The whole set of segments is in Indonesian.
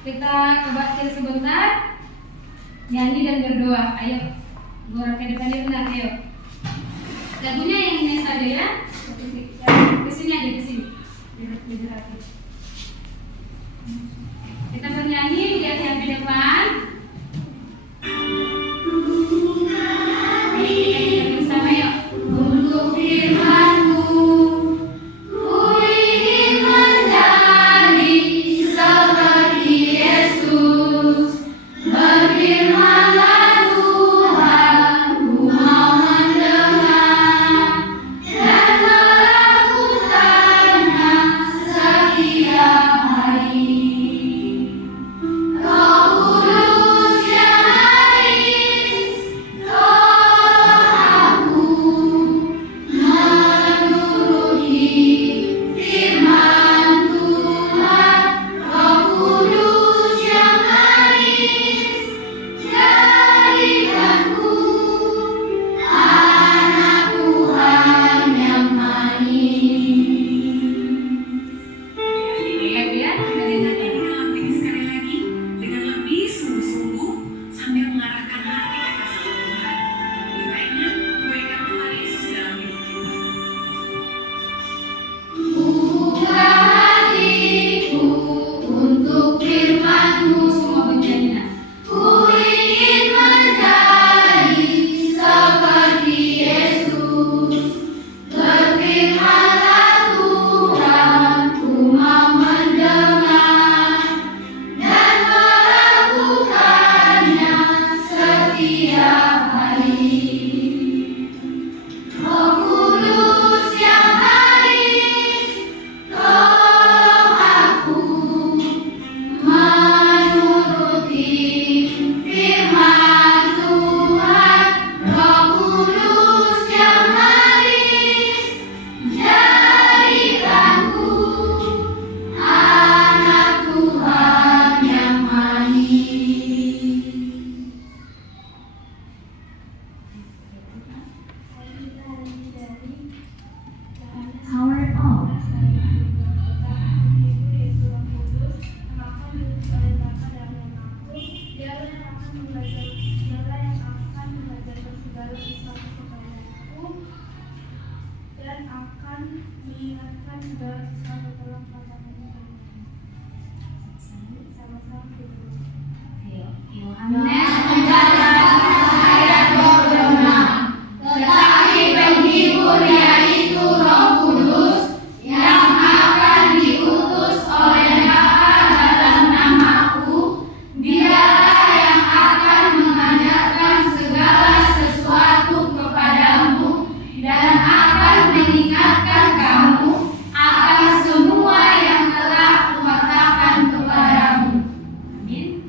Kita kebaktir sebentar, nyanyi dan berdoa. Ayo, gua ke depannya benar, ayo. Lagunya yang ini saja ya. Kesini aja, kesini. Biar hati. Kita bernyanyi, lihat yang di depan. Kita bersama yuk. Untuk firman-Mu, ku ingin menjadi seperti Yesus. Berfirman-Lah Tuhan, ku mau mendengar dan melakukannya setiap hari. Roh Kudus yang manis, tolong aku menuruti firman Tuhan. Roh Kudus yang manis, jadikanku anak Tuhan yang manis. Lagi ya, Ulang ini sekali lagi dengan lebih sungguh-sungguh sambil mengarahkan hati kita sama Tuhan. Kita ingat kebaikan Tuhan Yesus dalam hidup kita. Buka hatiku untuk firman-Mu. Semua bernyanyi. Ku ingin menjadi seperti Yesus. Berfirman-Lah Tuhan, ku mau mendengar dan melakukannya setiap hari. Roh Kudus yang manis, tolong aku menuruti firman Tuhan. Roh Kudus yang manis, jadikanku anak Tuhan yang manis. Power on. Dan akan mengingatkan segala sesuatu dalam kata-kata. Sama-sama kita. Yohanes 14 ayat 26. Tetapi penghibur yaitu Roh Kudus yang akan diutus oleh Bapa dalam namaku, Dialah yang akan mengajarkan segala sesuatu kepadamu dan akan mengingatkan kamu akan semua yang telah Kukatakan kepadamu. Amin.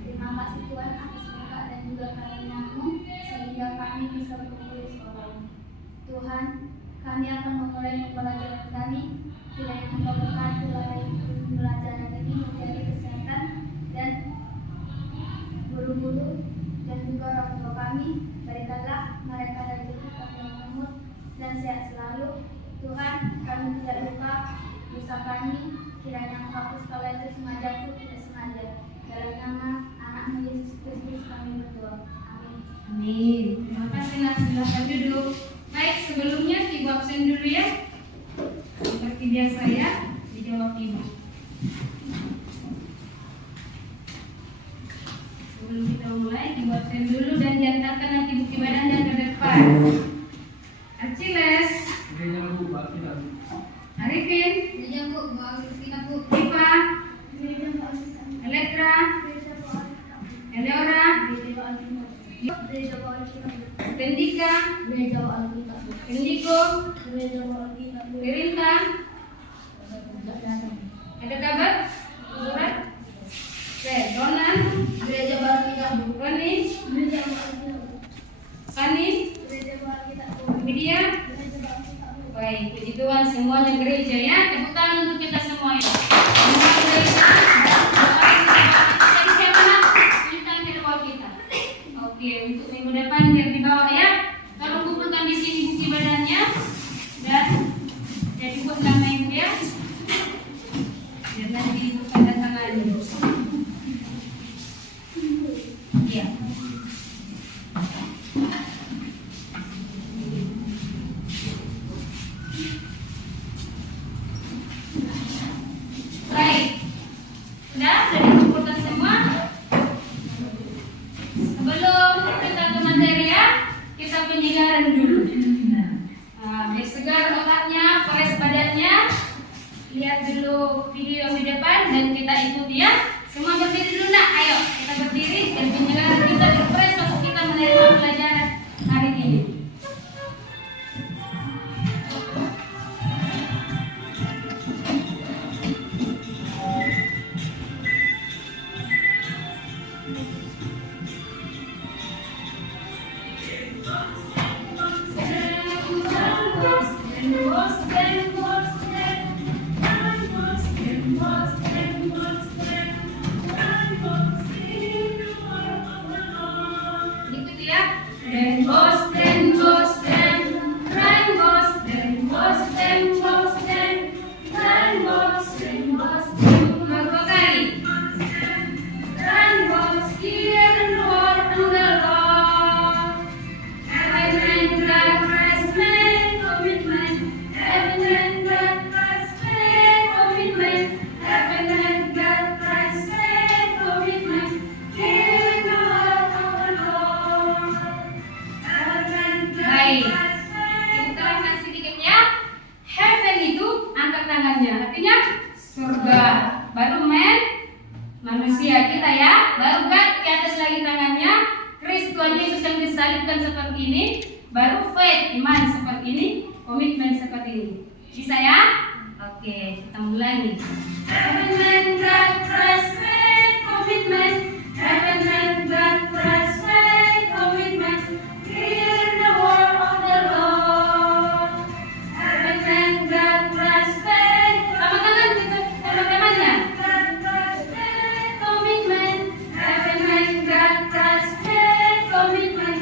Terima kasih Tuhan atas berkat dan juga karunia-Mu sehingga kami bisa berkumpul di sekolah ini. Tuhan, kami akan memulai pembelajaran kami. Kiranya Engkau berkati pembelajaran ini menjadi kesehatan dan guru-guru dan juga orang tua kami. Berikanlah mereka rezeki panjang umur dan sehat selalu. Tuhan, kami tidak lupa dosa kami. Kiranya Engkau hapus kalau itu sengaja pun tidak sengaja. Dalam nama Anak-Mu Yesus Kristus kami berdoa. Amin. Amin. Terima kasih. Nah, silakan duduk. Baik, sebelumnya Ibu absen dulu ya. Seperti biasa ya, dijawab Ibu. Sebelum kita mulai, Ibu absen dulu dan diantarkan nanti bukti badannya ke depan. Aciles, Arifin, Diva, Elektra, Eleora, Pendika, Pendiko, Perinta. Ada kabar? Surat? Oke, Ronan, Roni, Pani, Media. Baik, puji Tuhan semuanya gereja ya. Tepuk tangan untuk kita semua ya. Semua gereja. Dari siapa nak? Minta ke bawah kita. Oke, untuk minggu depan biar di bawah ya. Tolong kumpulkan di sini bukti badannya dan segar otaknya, fresh badannya. Lihat dulu video yang di depan dan kita ikuti ya. Semua berdiri dulu nak, ayo kita berdiri dan penjelasan kita refresh waktu kita menerima pelajaran hari ini. Seperti ini, baru faith, iman seperti ini, komitmen seperti ini. Bisa ya? Oke, kita mulai nih. Heaven and God, Christ, faith, commitment. Heaven and God, Christ, faith, commitment. Hear the word of the Lord. Heaven and God, Christ, faith. Sama tangan teman-temannya. Commitment. Heaven and God, Christ, faith, commitment.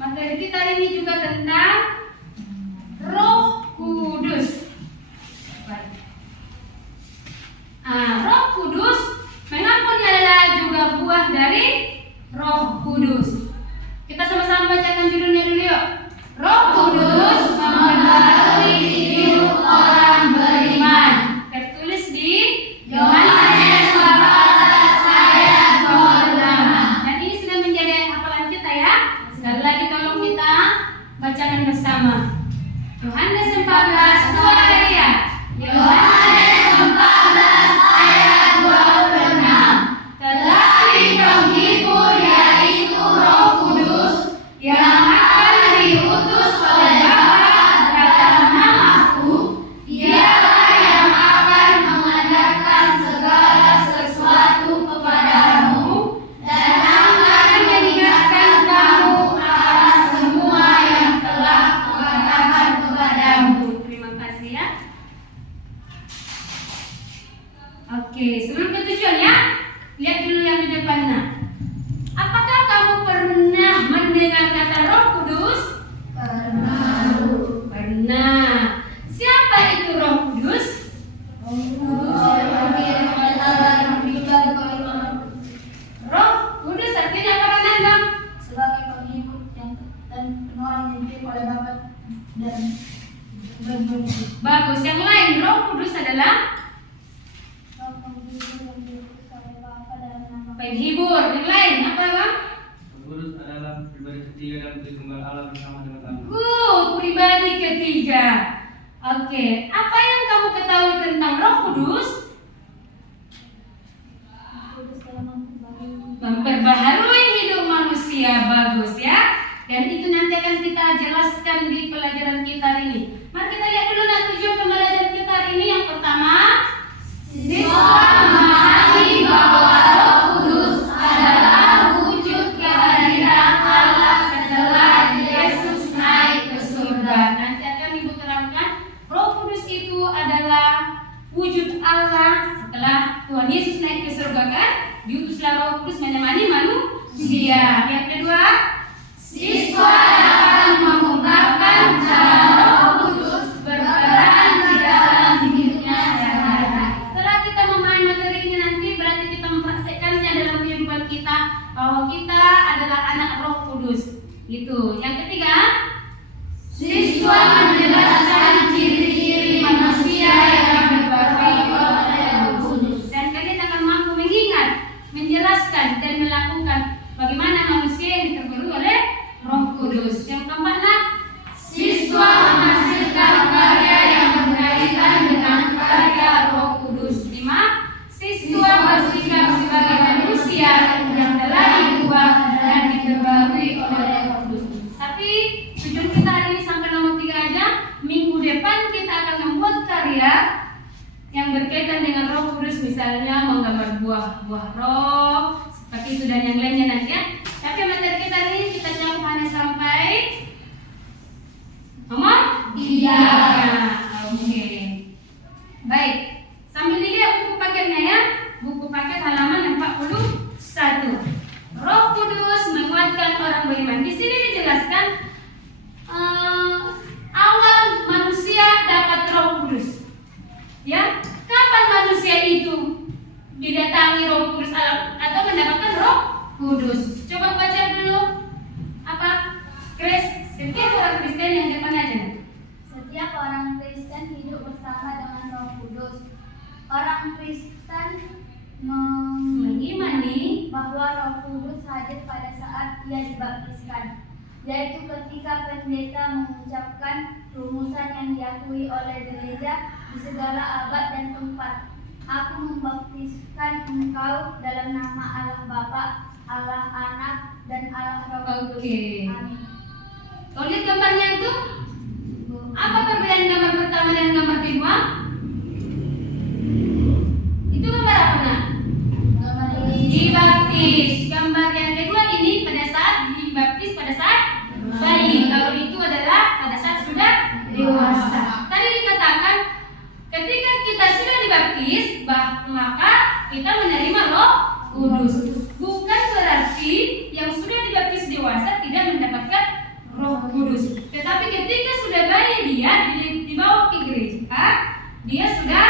Materi kita hari ini juga tentang Roh Kudus. Roh Kudus mengampuni adalah juga buah dari Roh Kudus. Kita sama-sama bacakan judulnya dulu yuk. Roh Kudus memperbarui hidup orang beriman. Tertulis di Yohanes 14 ayat 26. Dan ini sudah menjadi hafalan kita ya. Sekali lagi tolong kita bacakan bersama. Yohanes 14 ayat. Yohanes 14 ayat 26. Tetapi penghibur yaitu Roh semua orang dididik oleh Bapa dan berbuat Bagus. Yang lain, Roh Kudus adalah Roh Kudus yang diutus oleh Bapa dalam nama penghibur. Yang lain apa bang? Roh Kudus adalah pribadi ketiga dalam Tritunggal Allah bersama dengan Allah. Good, pribadi ketiga. Oke, apa yang kamu ketahui tentang Roh Kudus? Kudus dalam Memperbaharui hidup manusia. Bagus ya. Dan itu nanti akan kita jelaskan di pelajaran kita hari ini. Mari kita lihat dulu tujuan pembelajaran kita hari ini. Yang pertama, siswa memahami bahwa Roh Kudus adalah wujud kehadiran Allah setelah Yesus naik ke surga. Nanti akan Ibu terangkan, Roh Kudus itu adalah wujud Allah setelah Tuhan Yesus naik ke surga kan? Diutuslah Roh Kudus menemani manusia. Yang kedua, siswa dapat mengungkapkan cara Roh Kudus berperan di dalam hidupnya sehari-hari. Setelah kita memahami materi ini nanti berarti kita mempraktekkannya dalam kehidupan kita bahwa kita adalah anak Roh Kudus. Itu. Yang ketiga, siswa menjelaskan ciri-ciri manusia yang diperbaharui oleh Roh Kudus. Dan kalian akan mampu mengingat, menjelaskan dan melakukan bagaimana manusia yang diperbarui oleh Roh Kudus. Yang keempat, siswa menghasilkan karya yang berkaitan dengan karya Roh Kudus. 5. Siswa bersikap sebagai manusia yang telah diubah dan diperbarui oleh Roh Kudus. Tapi tujuan kita hari ini sampai nomor 3 aja. Minggu depan kita akan membuat karya yang berkaitan dengan Roh Kudus, misalnya menggambar buah Roh, seperti itu dan yang lainnya nanti ya. Tapi materi kita hari ini kita jawab hanya sampai nomor 3. Oke. Baik. Sambil dilihat buku paketnya ya. Buku paket halaman 41. Roh Kudus menguatkan orang beriman. Di sini dijelaskan awal manusia dapat Roh Kudus. Ya, kapan manusia itu didatangi Roh Kudus atau mendapatkan Roh Kudus? Coba baca dulu apa? Setiap orang Kristen yang depan aja. Setiap orang Kristen hidup bersama dengan Roh Kudus. Orang Kristen Mengimani bahwa Roh Kudus hadir pada saat ia dibaptiskan, yaitu ketika pendeta mengucapkan rumusan yang diakui oleh gereja di segala abad dan tempat. Aku membaptiskan engkau dalam nama Allah Bapa, Allah Anak, dan Allah Roh Kudus. Oke. Amin. Kau lihat gambarnya itu? Apa perbedaan gambar pertama dan gambar kedua? Itu gambar apa nak? Dibaptis. Gambar yang kedua ini pada saat dibaptis pada saat bayi. Kalau itu adalah pada saat sudah dewasa. Tadi dikatakan ketika kita sudah dibaptis, maka kita menerima Roh Kudus. Bukan berarti yang sudah dibaptis dewasa tidak mendapatkan Roh Kudus. Tetapi ketika sudah bayi dia dibawa ke gereja, dia sudah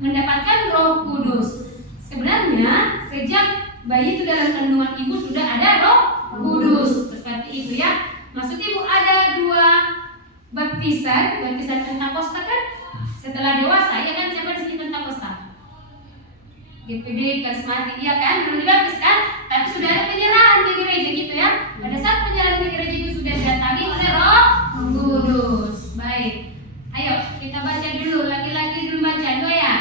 mendapatkan Roh Kudus. Sebenarnya sejak bayi itu dalam kandungan ibu sudah ada Roh Kudus. Seperti itu ya. Maksud ibu ada 2 baptisan Pentakosta kan? Setelah dewasa, ya kan, siapa di sini Pentakosta? GPD, karismatik, iya kan? Belum dibaptis kan? Tapi sudah ada penyerahan di gereja gitu ya. Pada saat penyerahan di gereja itu sudah didatangi oleh Roh Kudus. Baik. Ayo kita baca dulu, laki-laki dulu baca, dua ya.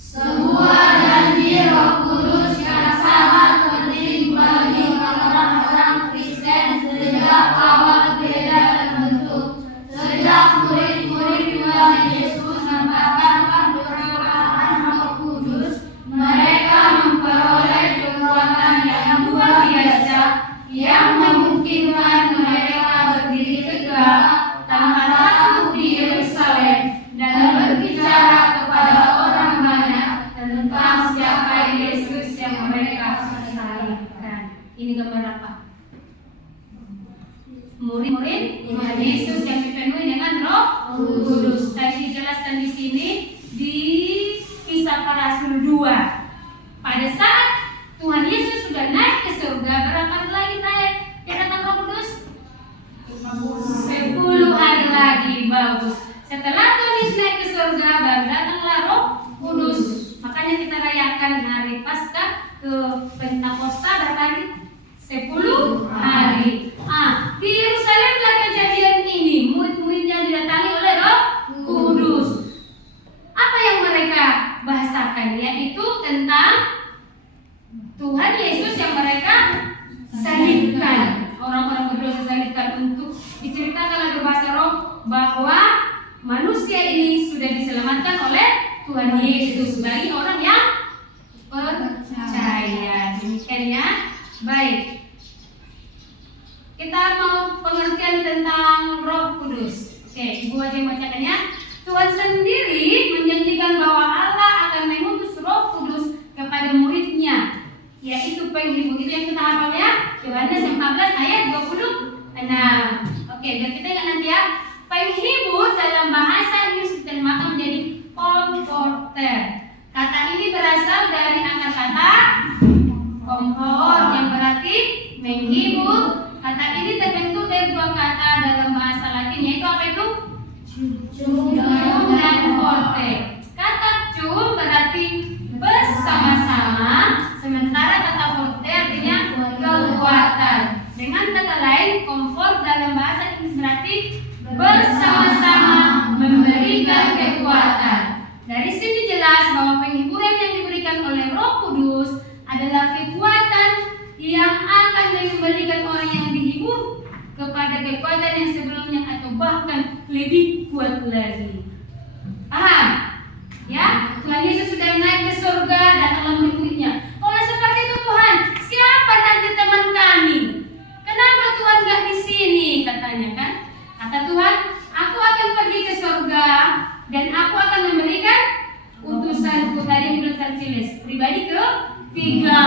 Sebuah janji Roh Kudus yang sangat penting bagi orang-orang Kristen sejak awal gereja terbentuk. Sejak murid-murid Tuhan Yesus mendapatkan pencurahan Roh Kudus, mereka memperoleh kekuatan yang luar biasa yang memungkinkan mereka berdiri tegak tanpa takut di Yerusalem dan berbicara kepada orang banyak tentang siapa Yesus yang mereka salibkan. Ini gambar apa? Murid-murid Tuhan Yesus yang dipenuhi dengan Roh Kudus. Tadi dijelaskan di sini di Kisah Para Rasul 2. Pada saat Tuhan Yesus sudah naik ke surga, berapa hari lagi naik kedatangan Roh Kudus? 40 Pentakosta berapa hari? 10 hari. Di Yerusalemlah kejadian ini. Murid-muridnya didatangi oleh Roh Kudus. Apa yang mereka bahasakan? Yaitu tentang Tuhan Yesus yang mereka salibkan. Orang-orang berdosa salibkan untuk diceritakan dalam bahasa Roh bahwa manusia ini sudah diselamatkan oleh Tuhan Yesus bagi orang yang percaya. Demikian ya. Baik. Kita mau pengertian tentang Roh Kudus. Oke, Ibu aja bacakan ya. Tuhan sendiri menjanjikan bahwa Allah akan mengutus Roh Kudus kepada muridnya, yaitu penghibur. Itu yang kita hafal ya. Yohanes 14 ayat 26. Oke, biar kita ingat nanti ya. Penghibur dalam bahasa Inggris diterjemahkan menjadi comforter. Kata ini berasal dari akar kata comfort yang berarti menghibur. Kata ini terbentuk dari dua kata dalam bahasa Latin, yaitu apa itu? Cum dan forte. Kata cum berarti bersama-sama, sementara kata forte artinya kekuatan. Dengan kata lain, comfort dalam bahasa Inggris berarti bersama-sama memberikan kekuatan. Dari sini jelas bahwa penghiburan yang diberikan oleh Roh Kudus adalah kekuatan yang akan mengembalikan orang yang dihibur kepada kekuatan yang sebelumnya atau bahkan lebih kuat lagi. Paham? Ya, Tuhan Yesus sudah naik ke surga dan Allah menunggunya. Kalau seperti itu Tuhan, siapa nanti teman kami? Kenapa Tuhan gak di sini? Katanya kan. Kata Tuhan, aku akan pergi ke surga dan aku akan memberikan utusanku. Tadi yang bilang tertulis pribadi ketiga,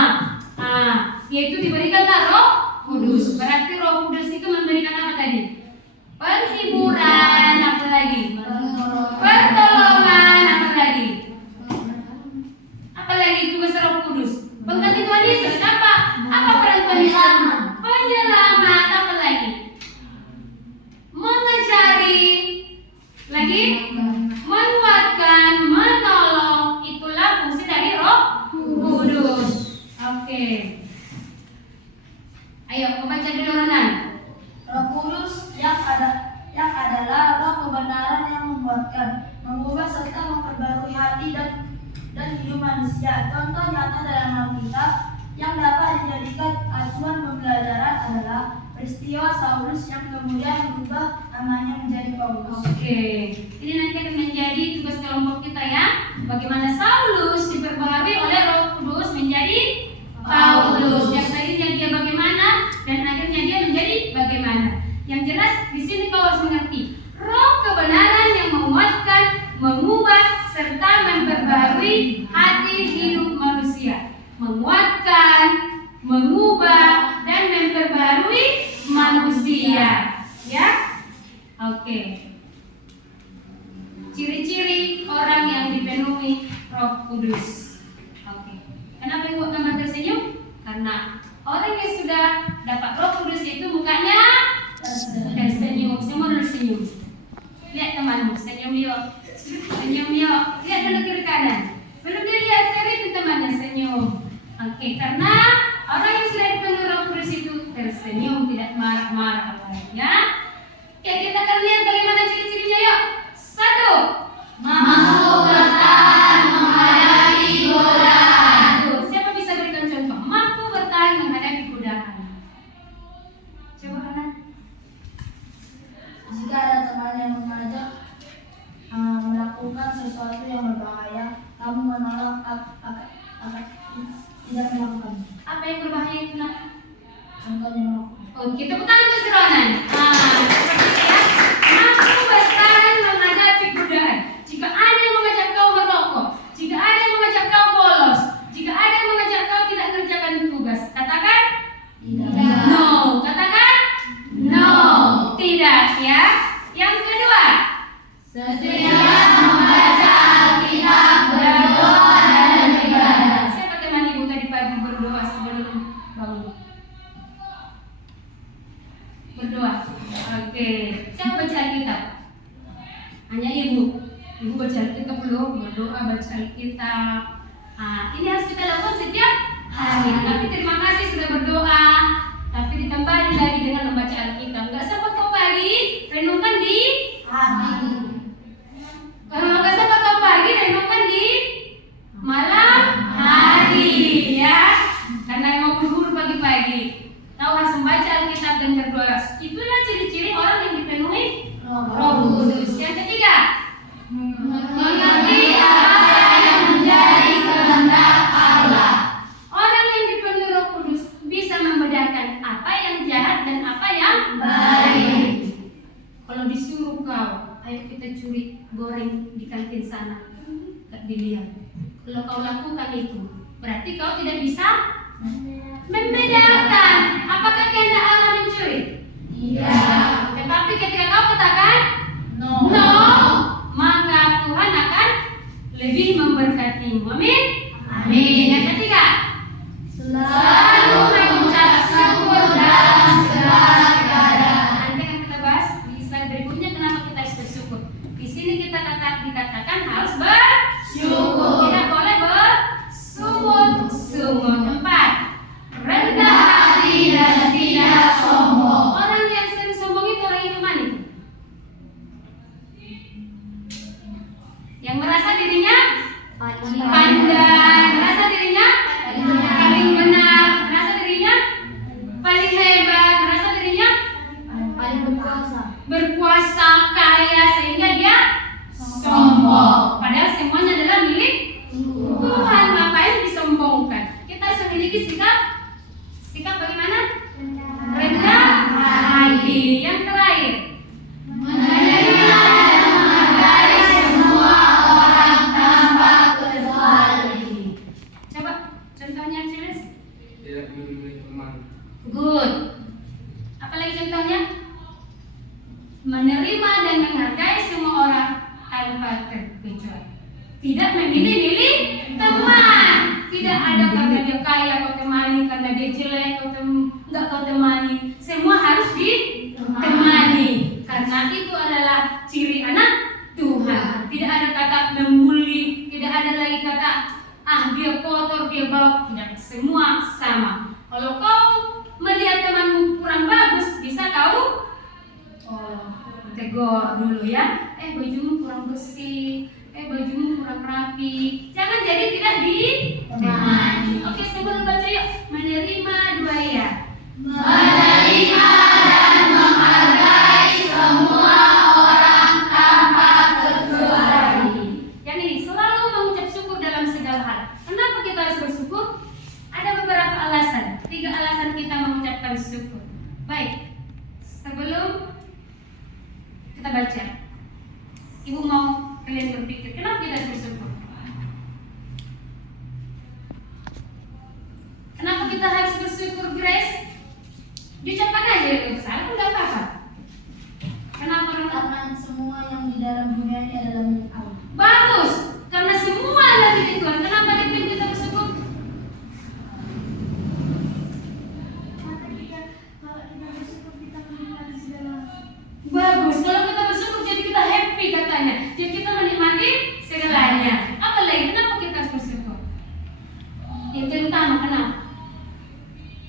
yaitu diberikanlah Roh Kudus. Berarti Roh Kudus itu memberikan apa tadi? Penghiburan, apa lagi? Pertolongan, apa lagi? Apa lagi tugas Roh Kudus? Pengganti Tuhan Yesus apa? Apa peran Tuhan Yesus? Penyelamat, apa lagi? Mengajari, lagi? Menguatkan, menolong. Itulah fungsi dari Roh Kudus. Oke. Ayo, membaca dulu Ronan. Roh Kudus yang adalah roh kebenaran yang menguatkan, mengubah serta memperbarui hati dan hidup manusia. Contoh nyata dalam Alkitab yang dapat dijadikan acuan pembelajaran adalah peristiwa Saulus yang kemudian berubah namanya menjadi Paulus. Oke, ini nanti akan menjadi tugas kelompok kita ya. Bagaimana Saulus diperbaharui oleh Roh Kudus menjadi Paulus. Yang tadinya dia bagaimana dan akhirnya dia menjadi bagaimana. Yang jelas di sini kau harus mengerti roh kebenaran yang menguatkan, mengubah serta memperbarui hati hidup manusia. Menguatkan, mengubah dan memperbarui manusia. Ya, oke. Ciri-ciri orang yang dipenuhi Roh Kudus. Oke. Kenapa ibu gambar tersenyum? Karena orang yang sudah dapat Roh Kudus itu mukanya tersenyum. Semua dulu senyum. Lihat temanmu, senyum yuk. Senyum yuk. Lihat dulu kiri kanan. Belum dilihat seri itu temannya senyum. Oke, karena orang yang sudah dipenuhi Roh Kudus itu tersenyum, tidak marah-marah ya. Oke, kita akan lihat bagaimana ciri-cirinya yuk. 1. Mampu bertahan menghadapi godaan. Siapa bisa berikan contoh? Mampu bertahan menghadapi godaan. Coba Ronan. Jika ada teman yang mengajak melakukan sesuatu yang berbahaya, kamu menolak tidak melakukan. Apa yang berbahaya itu nak? Contohnya melakukan. Oh, kita tangan ke Ronan. Seperti itu ya. Mampu bertahan menghadapi godaan. Jika ada yang mengajak kau merokok, jika ada yang mengajak kau bolos, jika ada yang mengajak kau tidak kerjakan tugas, katakan Tidak. no. Katakan no. Tidak ya. Yang kedua, Setia membaca Alkitab, berdoa dan beribadah. siapa teman ibu tadi pagi berdoa sebelum bangun? Berdoa. Oke. Siapa baca Alkitab? Hanya ibu. Ibu baca Alkitab belum? Berdoa, baca Alkitab. Ini harus kita lakukan setiap Amin. Tapi terima kasih sudah berdoa. Tapi ditambahin lagi dengan membaca Alkitab. Nggak sempat kau pagi, renungkan di Amin. Kalau nggak sempat kau pagi, renungkan di malam hari, ya. Karena emang buru-buru pagi-pagi. Kau harus membaca Alkitab dan berdoa. Itulah ciri-ciri orang yang dipenuhi Roh Kudus. Yang ketiga, mengerti apa yang menjadi kehendak Allah. Orang yang dipenuhi Roh Kudus bisa membedakan apa yang jahat dan apa yang baik. Kalau disuruh kau, ayo kita curi goreng di kantin sana, gak dilihat. Kalau kau lakukan itu, berarti kau tidak bisa membedakan apakah kehendak Allah mencuri. Iya. Tetapi ketika kau katakan No. maka Tuhan akan lebih memberkatimu. Amin. Amin. Yang ketiga, Selalu mengucap syukur dalam segala keadaan. nanti akan kita bahas di slide berikutnya kenapa kita harus bersyukur. Di sini kita dikatakan harus bersyukur. Tidak boleh bersungut-sungut. 4, rendah hati dan tidak sombong. Orang yang sering sombong itu orang yang kemana itu? Yang merasa dirinya pandai, merasa dirinya paling benar, merasa dirinya paling hebat, merasa dirinya Paling berkuasa. berkuasa, kaya, sehingga dia sombong. Padahal semuanya adalah milik Tuhan. Ngapain disombongkan? Kita harus memiliki sikap bagaimana? Rendah hati. Yang terakhir, Menerima dan menghargai semua orang tanpa kecuali. coba contohnya Ciles. Tidak memilih teman. Good. Apalagi contohnya? Menerima dan menghargai semua orang tanpa terkecuali. Tidak memilih-milih teman. Tidak ada karena dia kaya kau temani, karena dia jelek nggak kau temani. Semua harus ditemani. Karena itu adalah ciri anak Tuhan. Tidak ada kata membuli, tidak ada lagi kata dia kotor, dia bau. Tidak, semua sama. Kalau kau melihat temanmu kurang bagus, bisa kau tegur dulu ya. Bajumu kurang bersih, bajumu kurang rapi. Jangan jadi tidak ditemani. Oke, sebelum baca yuk. Menerima 2 ya. Menerima dan menghargai semua orang tanpa kecuali. Yang ini selalu mengucap syukur dalam segala hal. Kenapa kita harus bersyukur? Ada beberapa alasan. 3 alasan kita mengucapkan syukur. Baik, sebelum kita baca, Ibu mau kalian berpikir, kenapa kita harus bersyukur? Kenapa kita harus bersyukur, Grace? Diucapkan aja, salah nggak apa-apa. Kenapa? Karena semua yang di dalam dunia ini adalah milik Allah. Bagus, karena semua adalah milik Tuhan. Kenapa kita bersyukur? Bagus, kalau kita bersyukur jadi kita happy katanya. Jadi kita menikmati segalanya. Apa lagi? Kenapa kita harus bersyukur? Yang terutama, kenapa?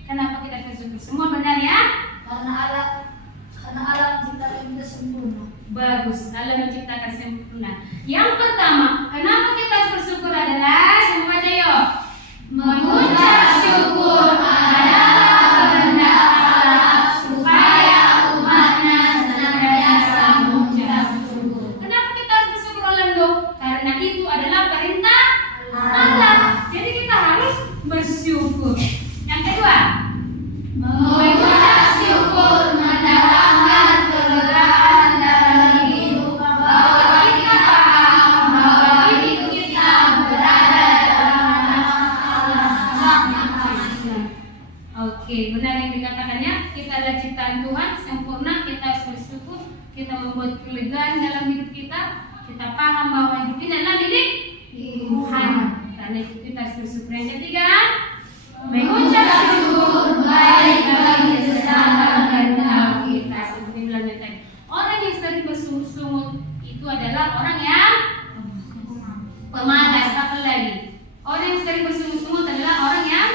Kenapa kita harus bersyukur? Semua benar ya? Karena Allah menciptakan kita sempurna. Bagus, Allah menciptakan sempurna. Yang pertama, kenapa kita harus bersyukur adalah semua aja yuk. Mengucap syukur adalah kehendak Allah supaya umatnya senantiasa mengucap syukur. Kenapa kita harus bersyukur Orlando? Karena itu adalah perintah Allah. Jadi kita harus bersyukur. Yang kedua, mengucap syukur mendatangkan kelegaan dalam hidup bahwa kita paham bahwa hidup kita berada dalam Allah Sang Maha. Oke, benar yang dikatakannya. Kita adalah ciptaan Tuhan, sempurna. Kita harus bersyukur. Kita membuat kelegaan dalam hidup kita. Kita paham bahwa hidup ini adalah milik Tuhan. Karena itu kita harus bersyukur. Yang ketiga, mengucap syukur baik bagi kesehatan dan tubuh kita. Seperti bilangnya tadi, orang yang sering bersungut-sungut itu adalah orang yang pemalas. Apa lagi? Orang yang sering bersungut-sungut adalah orang yang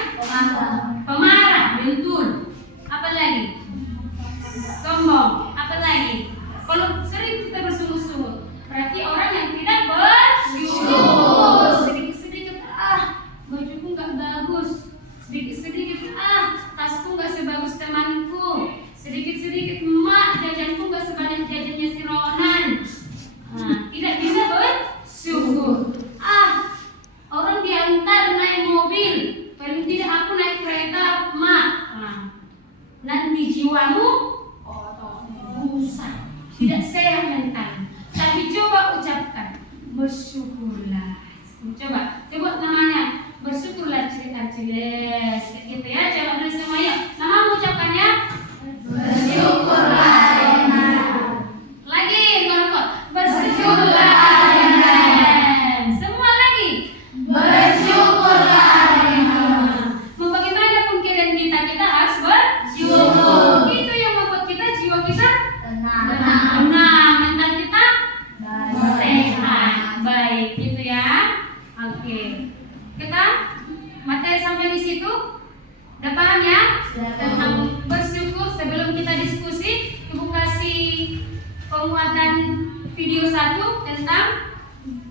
di jiwamu rusak, tidak sehat mental. Tapi coba ucapkan bersyukurlah. Coba sebut namanya, bersyukurlah Ciles. Gitu ya, coba dari semuanya. Nama ucapkannya bersyukurlah. Lagi, teman-teman, bersyukurlah. Semua lagi bersyukurlah. Mau bagaimanapun keadaan kita harus bersyukur. Itu yang membuat jiwa kita tenang, mental kita sehat. Baik, gitu ya. Oke, kita materi sampai di situ. Udah paham ya tentang bersyukur? Sebelum kita diskusi, Ibu kasih penguatan video 1 tentang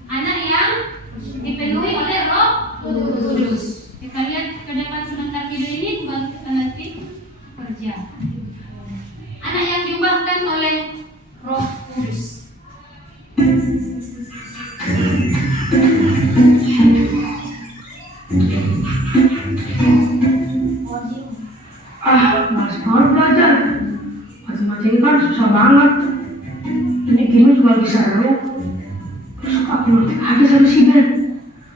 anak yang dipenuhi oleh Roh Kudus. Kita lihat ke depan sebentar video ini, baru kita nanti kerja. Anak yang diubahkan oleh Roh Kudus. Males banget belajar. Matematika kan susah banget. Ini game juga lagi seru. Terus aku ngerti aja sama si Ben.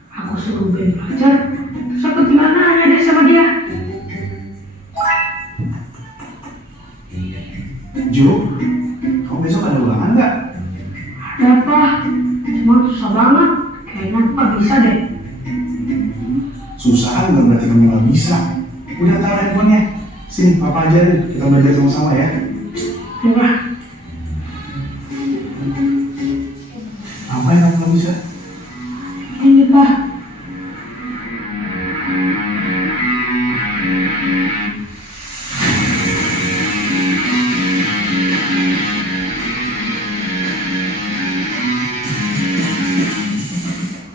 Aku suruh Ben belajar, terus aku tinggal nanya deh sama dia. Jo, kamu besok ada ulangan nggak? Ada apa? Cuma susah banget. Kayaknya aku gak bisa deh. Susah nggak berarti kamu nggak bisa. Udah tahu handphonenya. Sini, papa ajarin. Kita belajar sama-sama ya. Coba. Apa yang kamu nggak bisa? Ini Pak.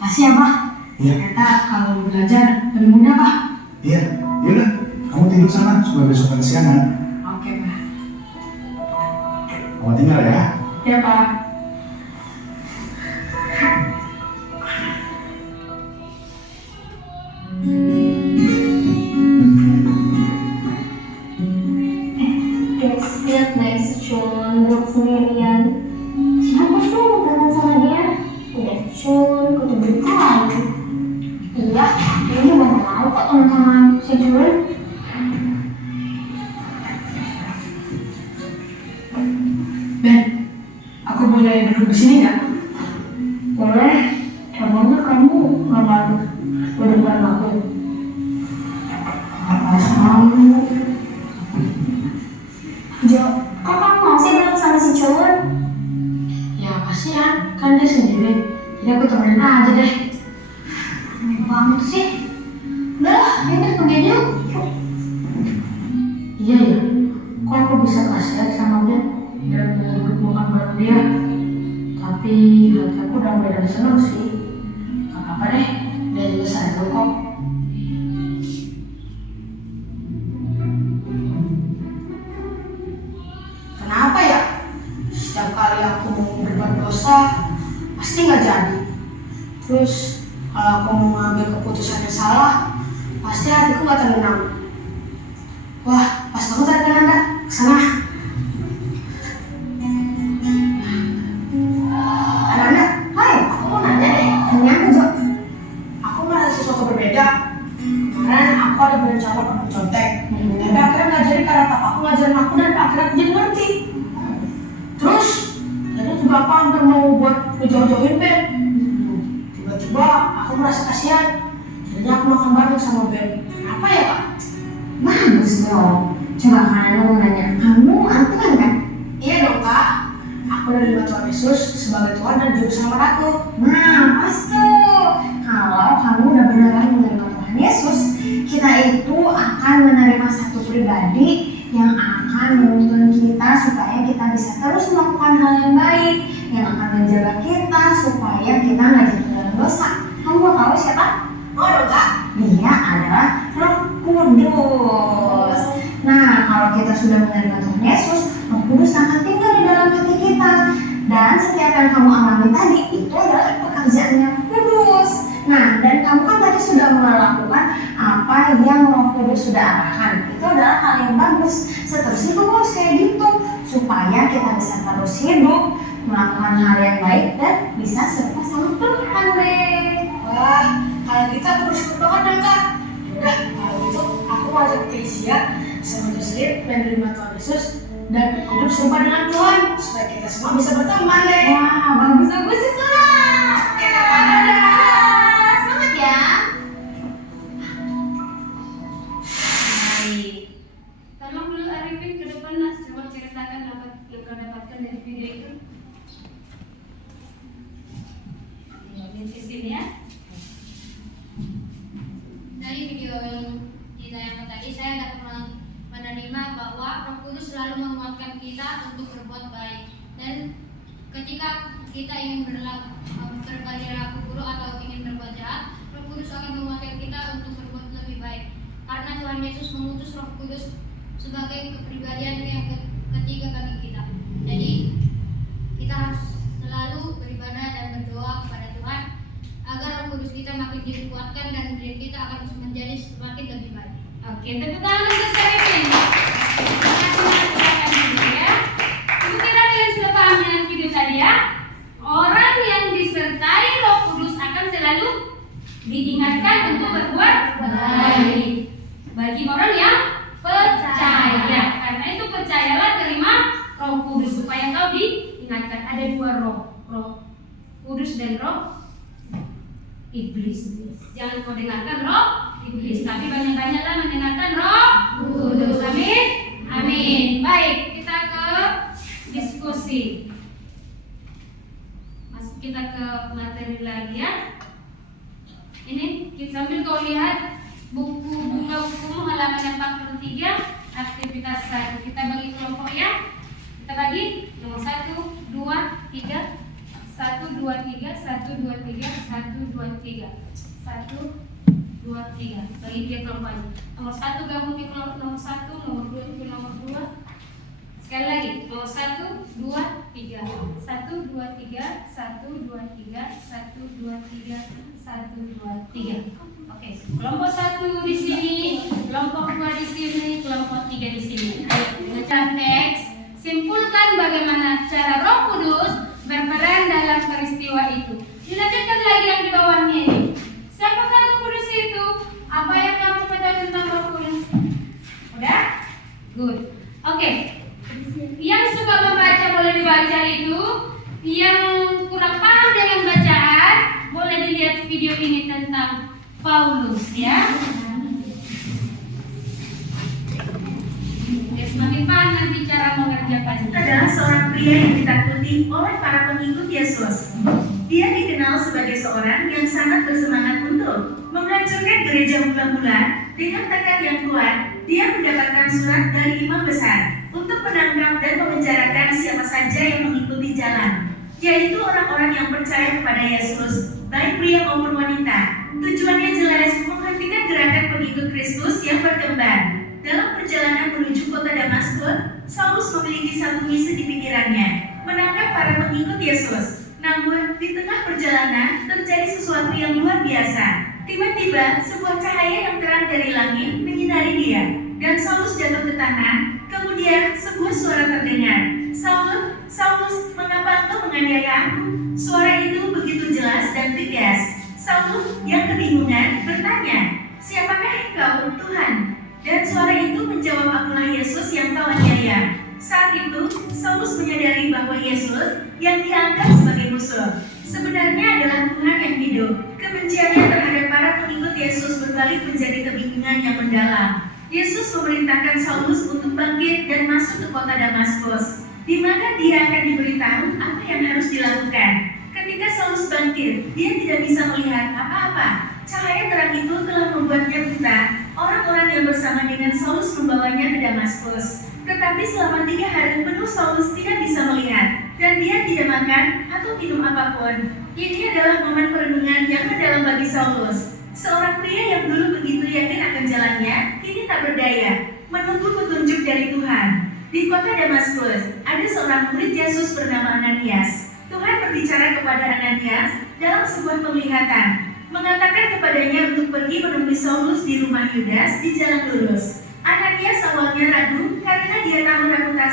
Makasih ya, Pak. Iya. Ternyata kalau belajar lebih mudah, Pak. Iya. Yaudah, kamu tidur sana supaya besok kan kesiangan. Oke, Pak. Kamu tinggal ya. Ya Pak. Guys, lihat guys, Cun duduk sendirian. Siapa sih yang mau teman sama dia? Udah Cun, kutu lagi. Iya, dia juga gak mau kok teman sama si Cun. Ben, aku boleh duduk di sini nggak? Boleh, emangnya kamu gak mau duduk bareng aku? Apa kamu? Jo, kok kamu mau sih bareng sama si Cun? Ya kasihan, kan dia sendiri. Jadi aku temenin aja deh. Aneh banget sih. Udah lah, kita pergi aja yuk. Iya ya, kok aku bisa kasihan sama dia dan mau duduk makan bareng dia. Tapi hati aku udah mulai dari seneng sih. Gak apa-apa deh, dia juga sadar kok. Kenapa ya? Setiap kali aku mau berbuat dosa, pasti nggak jadi. Terus kalau aku mau mengambil keputusan yang salah, pasti hatiku nggak tenang. Wah, pas banget ada Nanda. Kesana. Nanda, hai, aku mau nanya deh. Nanya apa, Jo? Aku merasa sesuatu berbeda. Kemarin aku ada berencana untuk contek, tapi akhirnya nggak jadi karena papaku ngajarin aku dan akhirnya aku jadi ngerti. Terus, tadi juga aku hampir mau buat ngejauh-jauhin Ben. Tiba-tiba aku merasa kasihan, jadinya aku makan bareng sama Ben. Kenapa ya Kak? Bagus dong. Coba kan lu nanya, kamu Tuhan kan? Iya dong Kak, aku menerima Tuhan Yesus sebagai Tuhan dan Juru Selamat aku. Nah, pas tuh. Kalau kamu udah beneran menerima Tuhan Yesus, kita itu akan menerima satu pribadi yang akan menuntun kita supaya kita bisa terus melakukan hal yang baik, yang akan menjaga kita supaya kita nggak jatuh dalam dosa. Kamu mau tahu siapa? Mau dong Kak? Dia adalah Roh Kudus. Nah, kalau kita sudah menerima Tuhan Yesus, Roh Kudus akan tinggal di dalam hati kita. Dan setiap yang kamu alami tadi, itu adalah pekerjaannya Kudus. Nah, dan kamu kan tadi sudah melakukan apa yang Roh Kudus sudah arahkan. Itu adalah hal yang yang bagus. Seterusnya kamu harus kayak gitu supaya kita bisa terus hidup, melakukan hal yang baik dan bisa serta sama Tuhan deh. Wah, kalau gitu aku bersyukur banget dong Kak. Yaudah, kalau gitu aku mau ajak Keisha sama Jocelyn menerima Tuhan Yesus dan hidup serupa dengan Tuhan supaya kita semua bisa berteman deh. Wah, bagus sih Sarah. Dadah. Semangat ya. Baik. Tolong dulu Arifin ke depan Mas, coba ceritakan apa yang kau dapatkan dari video itu. Ya, di sini ya. Dari video yang ditayangkan tadi, saya dapat menerima bahwa Roh Kudus selalu menguatkan kita untuk berbuat baik. Dan ketika kita ingin berperilaku buruk atau ingin berbuat jahat, Roh Kudus akan menguatkan kita untuk berbuat lebih baik. Karena Tuhan Yesus mengutus Roh Kudus sebagai kepribadian yang ketiga bagi kita. Jadi kita harus selalu beribadah dan berdoa kepada Tuhan agar Roh Kudus kita makin dikuatkan dan diri kita akan menjadi semakin lebih baik. Oke, tepuk tangan untuk Arifin. Terima kasih dulu ya. Untuk kita kalian sudah paham dengan video tadi ya. Orang yang disertai Roh Kudus akan selalu diingatkan untuk berbuat baik. Bagi orang yang percaya. Karena itu percayalah, terima Roh Kudus supaya kau diingatkan. Ada dua roh, Roh Kudus dan Roh Iblis. Jangan kau dengarkan roh iblis, tapi banyak-banyaklah mendengarkan Roh Kudus. Amin. Amin. Baik, kita ke diskusi. Masuk kita ke materi lagi ya. Ini sambil kau lihat buku bunga bukumu halaman 43, aktivitas 1. Kita bagi kelompok ya. Kita bagi nomor 1, 2, 3. 1, 2, 3, 1, 2, 3, 1, 2, 3, 1, 2, 3. Bagi dia kelompoknya. Nomor 1 gabung di kelompok nomor 1, nomor 2 di nomor 2. Sekali lagi, nomor 1, 2, 3, 1, 2, 3, 1, 2, 3, 1, 2, 3, 1, 2, 3. Oke, kelompok 1 di sini, kelompok 2 di sini, kelompok 3 di sini. Baca teks, simpulkan bagaimana cara Roh Kudus berperan dalam peristiwa itu. Dilanjutkan lagi yang di bawahnya ini. Siapakah Roh Kudus itu? Apa yang kamu ketahui tentang Roh Kudus? Udah? Good. Oke. Yang suka membaca boleh dibaca itu. Yang kurang paham dengan bacaan boleh dilihat video ini tentang Paulus ya. Semakin paham nanti cara mengerjakannya. Adalah seorang pria yang ditakuti oleh para pengikut Yesus. Dia dikenal sebagai seorang yang sangat bersemangat untuk menghancurkan gereja mula-mula. Dengan tekad yang kuat, dia mendapatkan surat dari imam besar untuk menangkap dan memenjarakan siapa saja yang mengikuti jalan, yaitu orang-orang yang percaya kepada Yesus, baik pria maupun wanita. Tujuannya jelas, menghentikan gerakan pengikut Kristus yang berkembang. Dalam perjalanan menuju kota Damaskus, Saulus memiliki satu misi di pikirannya, menangkap para pengikut Yesus. Namun, di tengah perjalanan terjadi sesuatu yang luar biasa. Tiba-tiba, sebuah cahaya yang terang dari langit menyinari dia, dan Saulus jatuh ke tanah. Kemudian, sebuah suara terdengar, "Saulus, Saulus, mengapa engkau menganiaya aku?" Suara itu begitu jelas dan tegas. Saulus yang kebingungan bertanya, "Siapakah engkau, Tuhan?" Dan suara itu menjawab, "Akulah Yesus yang kau aniaya." Saat itu, Saulus menyadari bahwa Yesus yang dianggap sebagai musuh sebenarnya adalah Tuhan yang hidup. Kebenciannya terhadap para pengikut Yesus berbalik menjadi kebingungan yang mendalam. Yesus memerintahkan Saulus untuk bangkit dan masuk ke kota Damaskus, di mana dia akan diberitahu apa yang harus dilakukan. Ketika Saulus bangkit, dia tidak bisa melihat apa-apa. Cahaya terang itu telah membuatnya buta. Orang-orang yang bersama dengan Saulus membawanya ke Damaskus. Tetapi selama 3 hari penuh Saulus tidak bisa melihat, dan dia tidak makan atau minum apapun. Ini adalah momen perenungan yang mendalam bagi Saulus. Seorang pria yang dulu begitu yakin akan jalannya, kini tak berdaya, menunggu petunjuk dari Tuhan. Di kota Damaskus, ada seorang murid Yesus bernama Ananias. Tuhan berbicara kepada Ananias dalam sebuah penglihatan, mengatakan kepadanya untuk pergi menemui Saulus di rumah Yudas di jalan lurus. Ananias awalnya ragu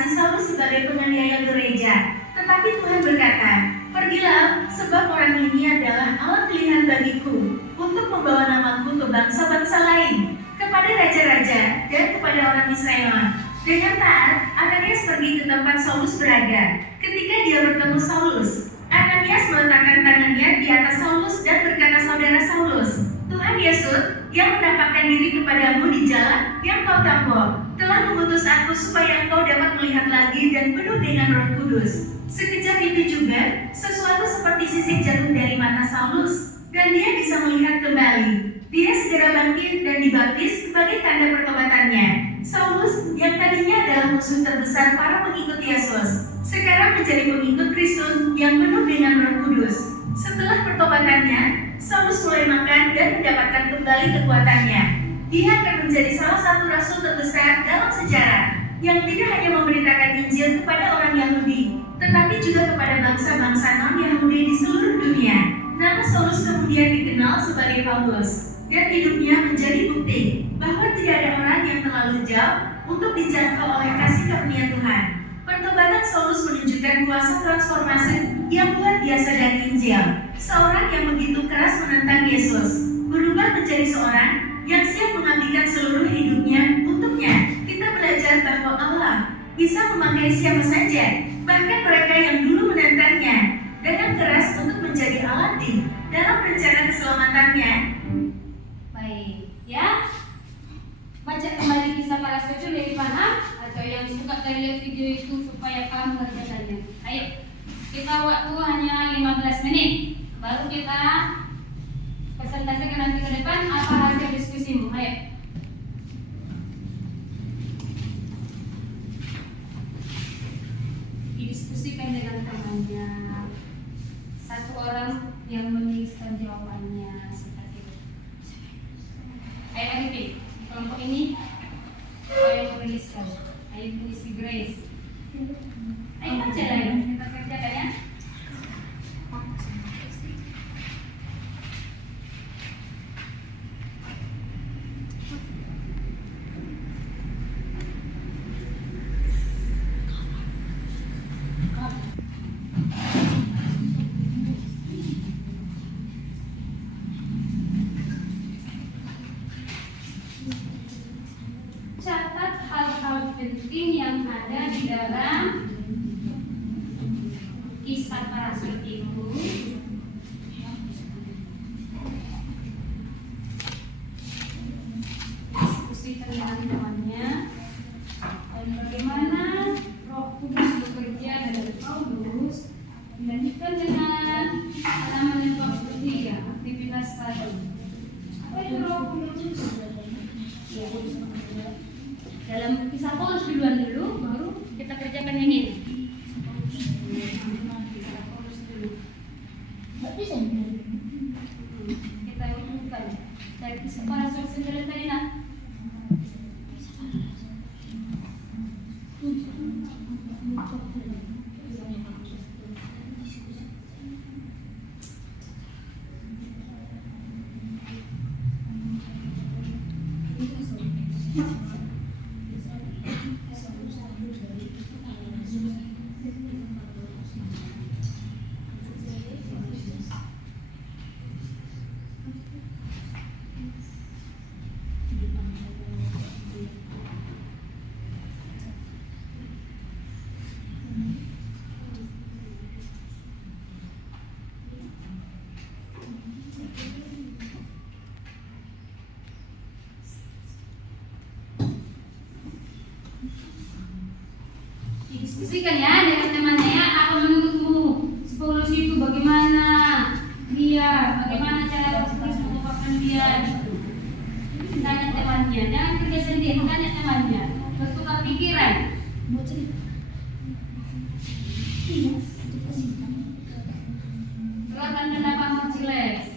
membatasi Saulus sebagai penganiaya gereja. Tetapi Tuhan berkata, "Pergilah, sebab orang ini adalah alat pilihan bagiku untuk membawa namaku ke bangsa-bangsa lain, kepada raja-raja dan kepada orang Israel." Dengan taat, Ananias pergi ke tempat Saulus berada. Ketika dia bertemu Saulus, Ananias meletakkan tangannya di atas Saulus dan berkata, "Saudara Saulus, Tuhan Yesus yang menampakkan diri kepadamu di jalan yang kau tempuh telah mengutus aku supaya engkau dapat melihat lagi dan penuh dengan Roh Kudus." Sekejap itu juga, sesuatu seperti sisik jatuh dari mata Saulus, dan dia bisa melihat kembali. Dia segera bangkit dan dibaptis sebagai tanda pertobatannya. Saulus, yang tadinya adalah musuh terbesar para pengikut Yesus, sekarang menjadi pengikut Kristus yang penuh dengan Roh Kudus. Setelah pertobatannya, Saulus mulai makan dan mendapatkan kembali kekuatannya. Dia akan menjadi salah satu rasul terbesar dalam sejarah, yang tidak hanya memberitakan Injil kepada orang Yahudi, tetapi juga kepada bangsa-bangsa non-Yahudi di seluruh dunia. Nama Saulus kemudian dikenal sebagai Paulus, dan hidupnya menjadi bukti bahwa tidak ada orang yang terlalu jauh untuk dijangkau oleh kasih karunia Tuhan. Pertobatan Saulus menunjukkan kuasa transformasi yang luar biasa dari Injil. Seorang yang begitu keras menentang Yesus berubah menjadi seorang yang siap mengabdikan seluruh hidupnya untuknya. Kita belajar bahwa Allah bisa memakai siapa saja, bahkan mereka yang dulu menentangnya, dengan keras untuk menjadi alat dalam rencana keselamatannya. Baik, ya. Baca kembali kisah para rasul yang dipaham, atau yang suka dari lihat video itu supaya kamu mengerjakannya. Ayo, kita waktu hanya 15 menit. Baru kita presentasikan nanti ke depan apa hasil diskusimu. Ayo. Didiskusikan dengan temannya. Satu orang yang menuliskan jawabannya seperti itu. Ayo lagi, Pi. Kelompok ini apa yang menuliskan? Ayo isi Grace. Ayo baca lagi. Kita kerjakan ya. Catat hal-hal penting yang ada di dalam kisah para rasul itu. Diskusikan dengan temannya dan bagaimana Roh Kudus bekerja dalam Paulus. Dilanjutkan dengan halaman 53, aktivitas 1. Apa itu Roh Kudus? Ya. Dalam kisah Paulus duluan dulu, baru kita kerjakan yang ini. Kisah Paulus dulu. Kita urutkan dari kisah para rasul sendiri tadi nak. Didiskusikan ya dengan temannya ya, apa menurutmu si Paulus itu bagaimana dia, bagaimana cara Roh Kudus mengubahkan dia gitu. Tanya temannya, jangan kerja sendiri, tanya temannya, bertukar pikiran. Keluarkan pendapatmu Ciles.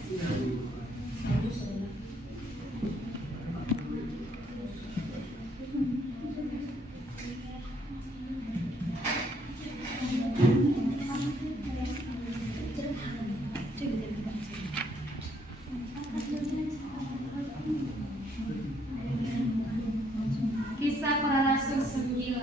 Kisah para rasul 9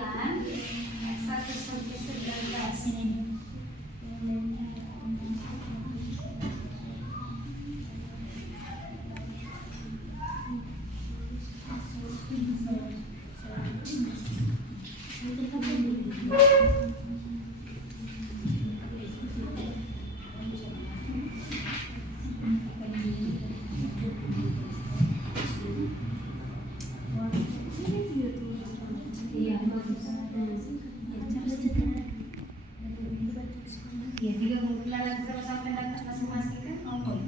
Iya, ya, 3 bulan sampai datang masing-masing kan? Oh,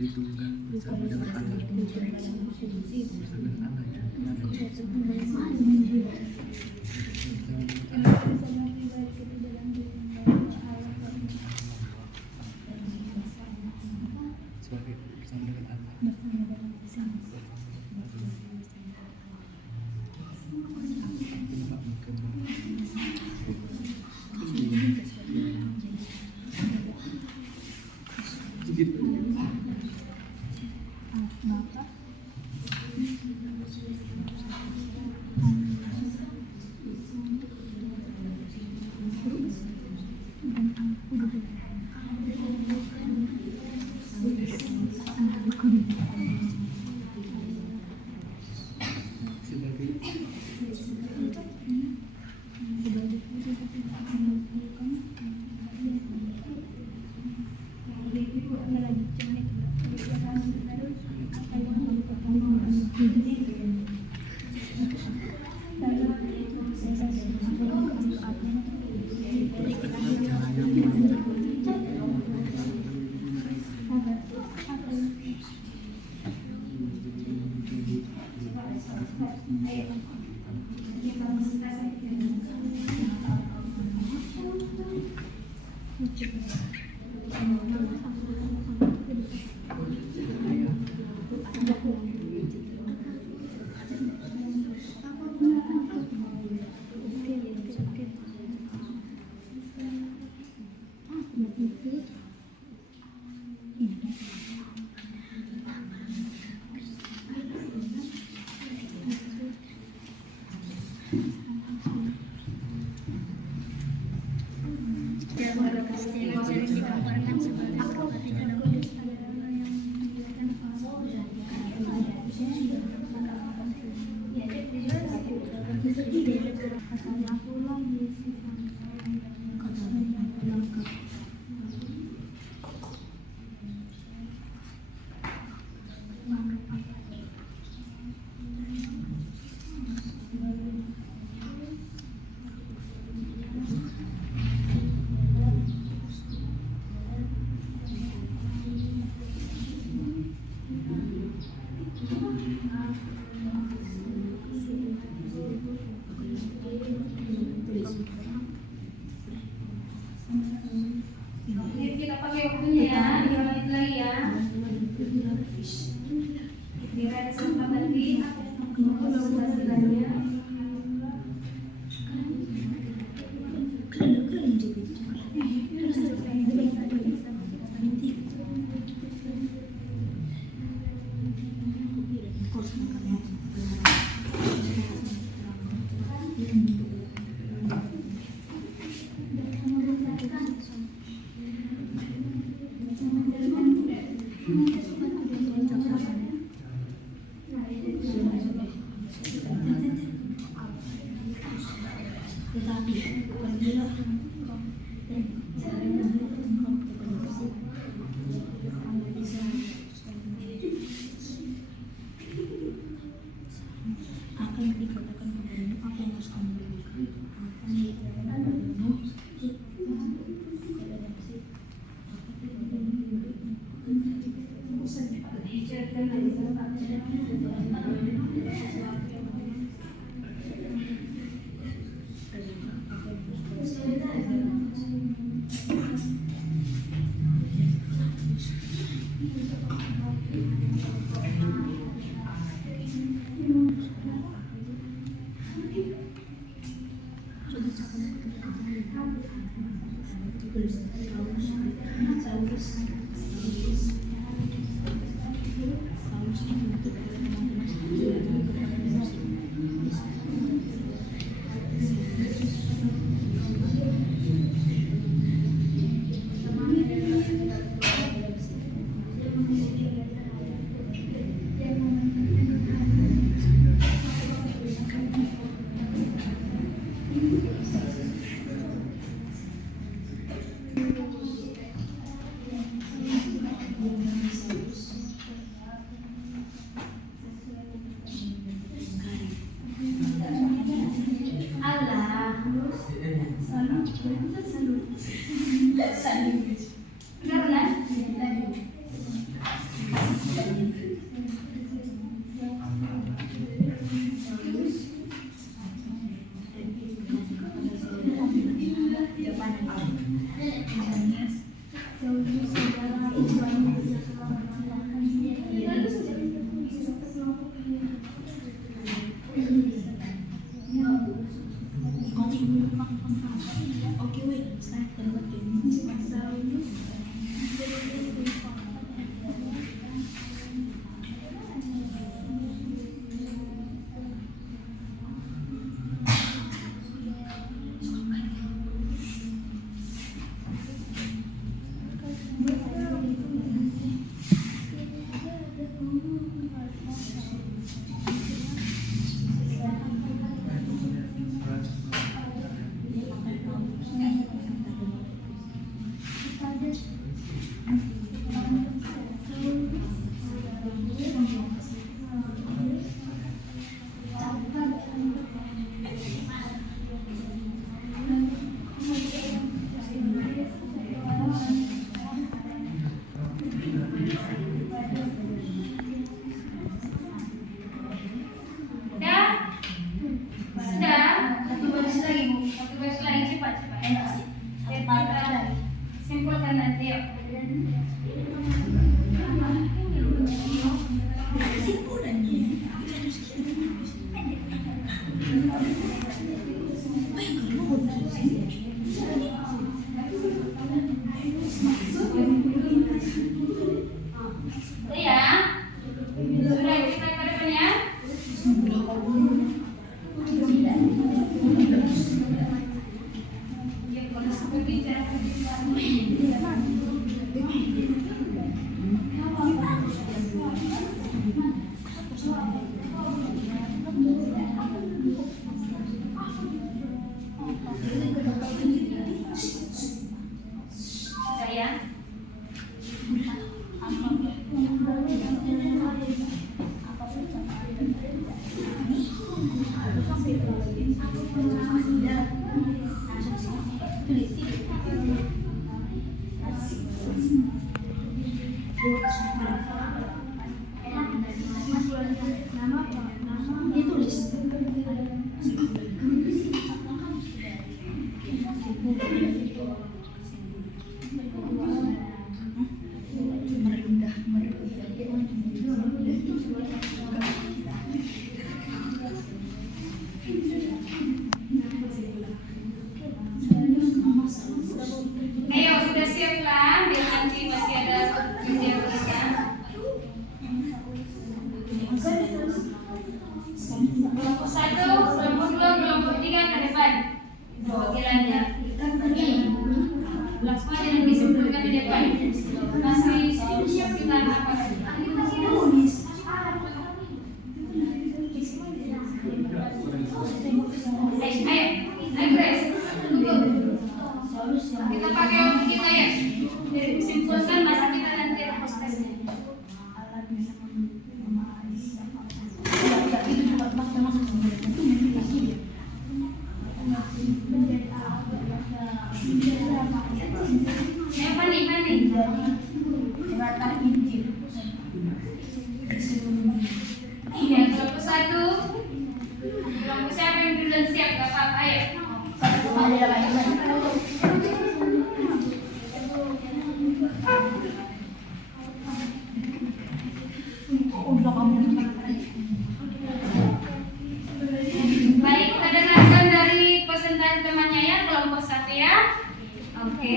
Tritunggal bersama dengan Allah. Sebagai bersama dengan Allah. Kita pakai waktunya ya, 5 menit lagi ya. Biar ada sempat nanti hasilnya. Allah. Benar kan? Simpulkan nanti yuk. Ya, sudah kita ke depannya. Ya, kalau seperti cara saya. Ayo, sudah siap lah, biar nanti masih ada ujian kita. Kelompok 1, kelompok 2, kelompok 3 ke depan. Wakilannya. Langsung aja nanti simpulkan di depan. Masih kita apa? Ayo Grace, tunggu. Kita pakai waktu kita ya. Jadi simpulkan masa kita nanti hapus tesnya. Pani. Iya, kelompok 1. Kelompok siapa yang duluan siap? Gak apa-apa, ayo. Oke.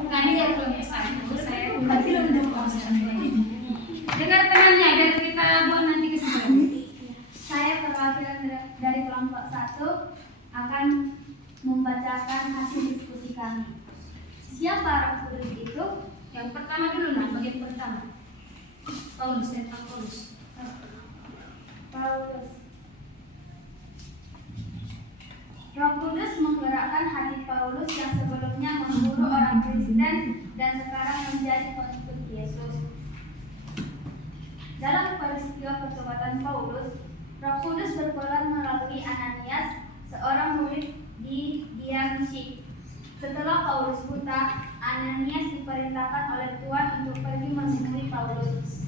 Tadi yang belum satu, saya dengar temannya biar kita buat nanti kesimpulan. Saya perwakilan dari kelompok 1 akan membacakan hasil diskusi kami. Siapa Roh Kudus itu? Yang pertama dulu nah, bagian pertama. Paulus. Paulus. Roh Kudus menggerakkan hati Paulus yang sebelumnya memburu orang Kristen dan sekarang menjadi pengikut Yesus. Dalam peristiwa pertobatan Paulus, Roh Kudus berperan melalui Ananias, seorang murid di Diamsyik. Setelah Paulus buta, Ananias diperintahkan oleh Tuhan untuk pergi menemui Paulus,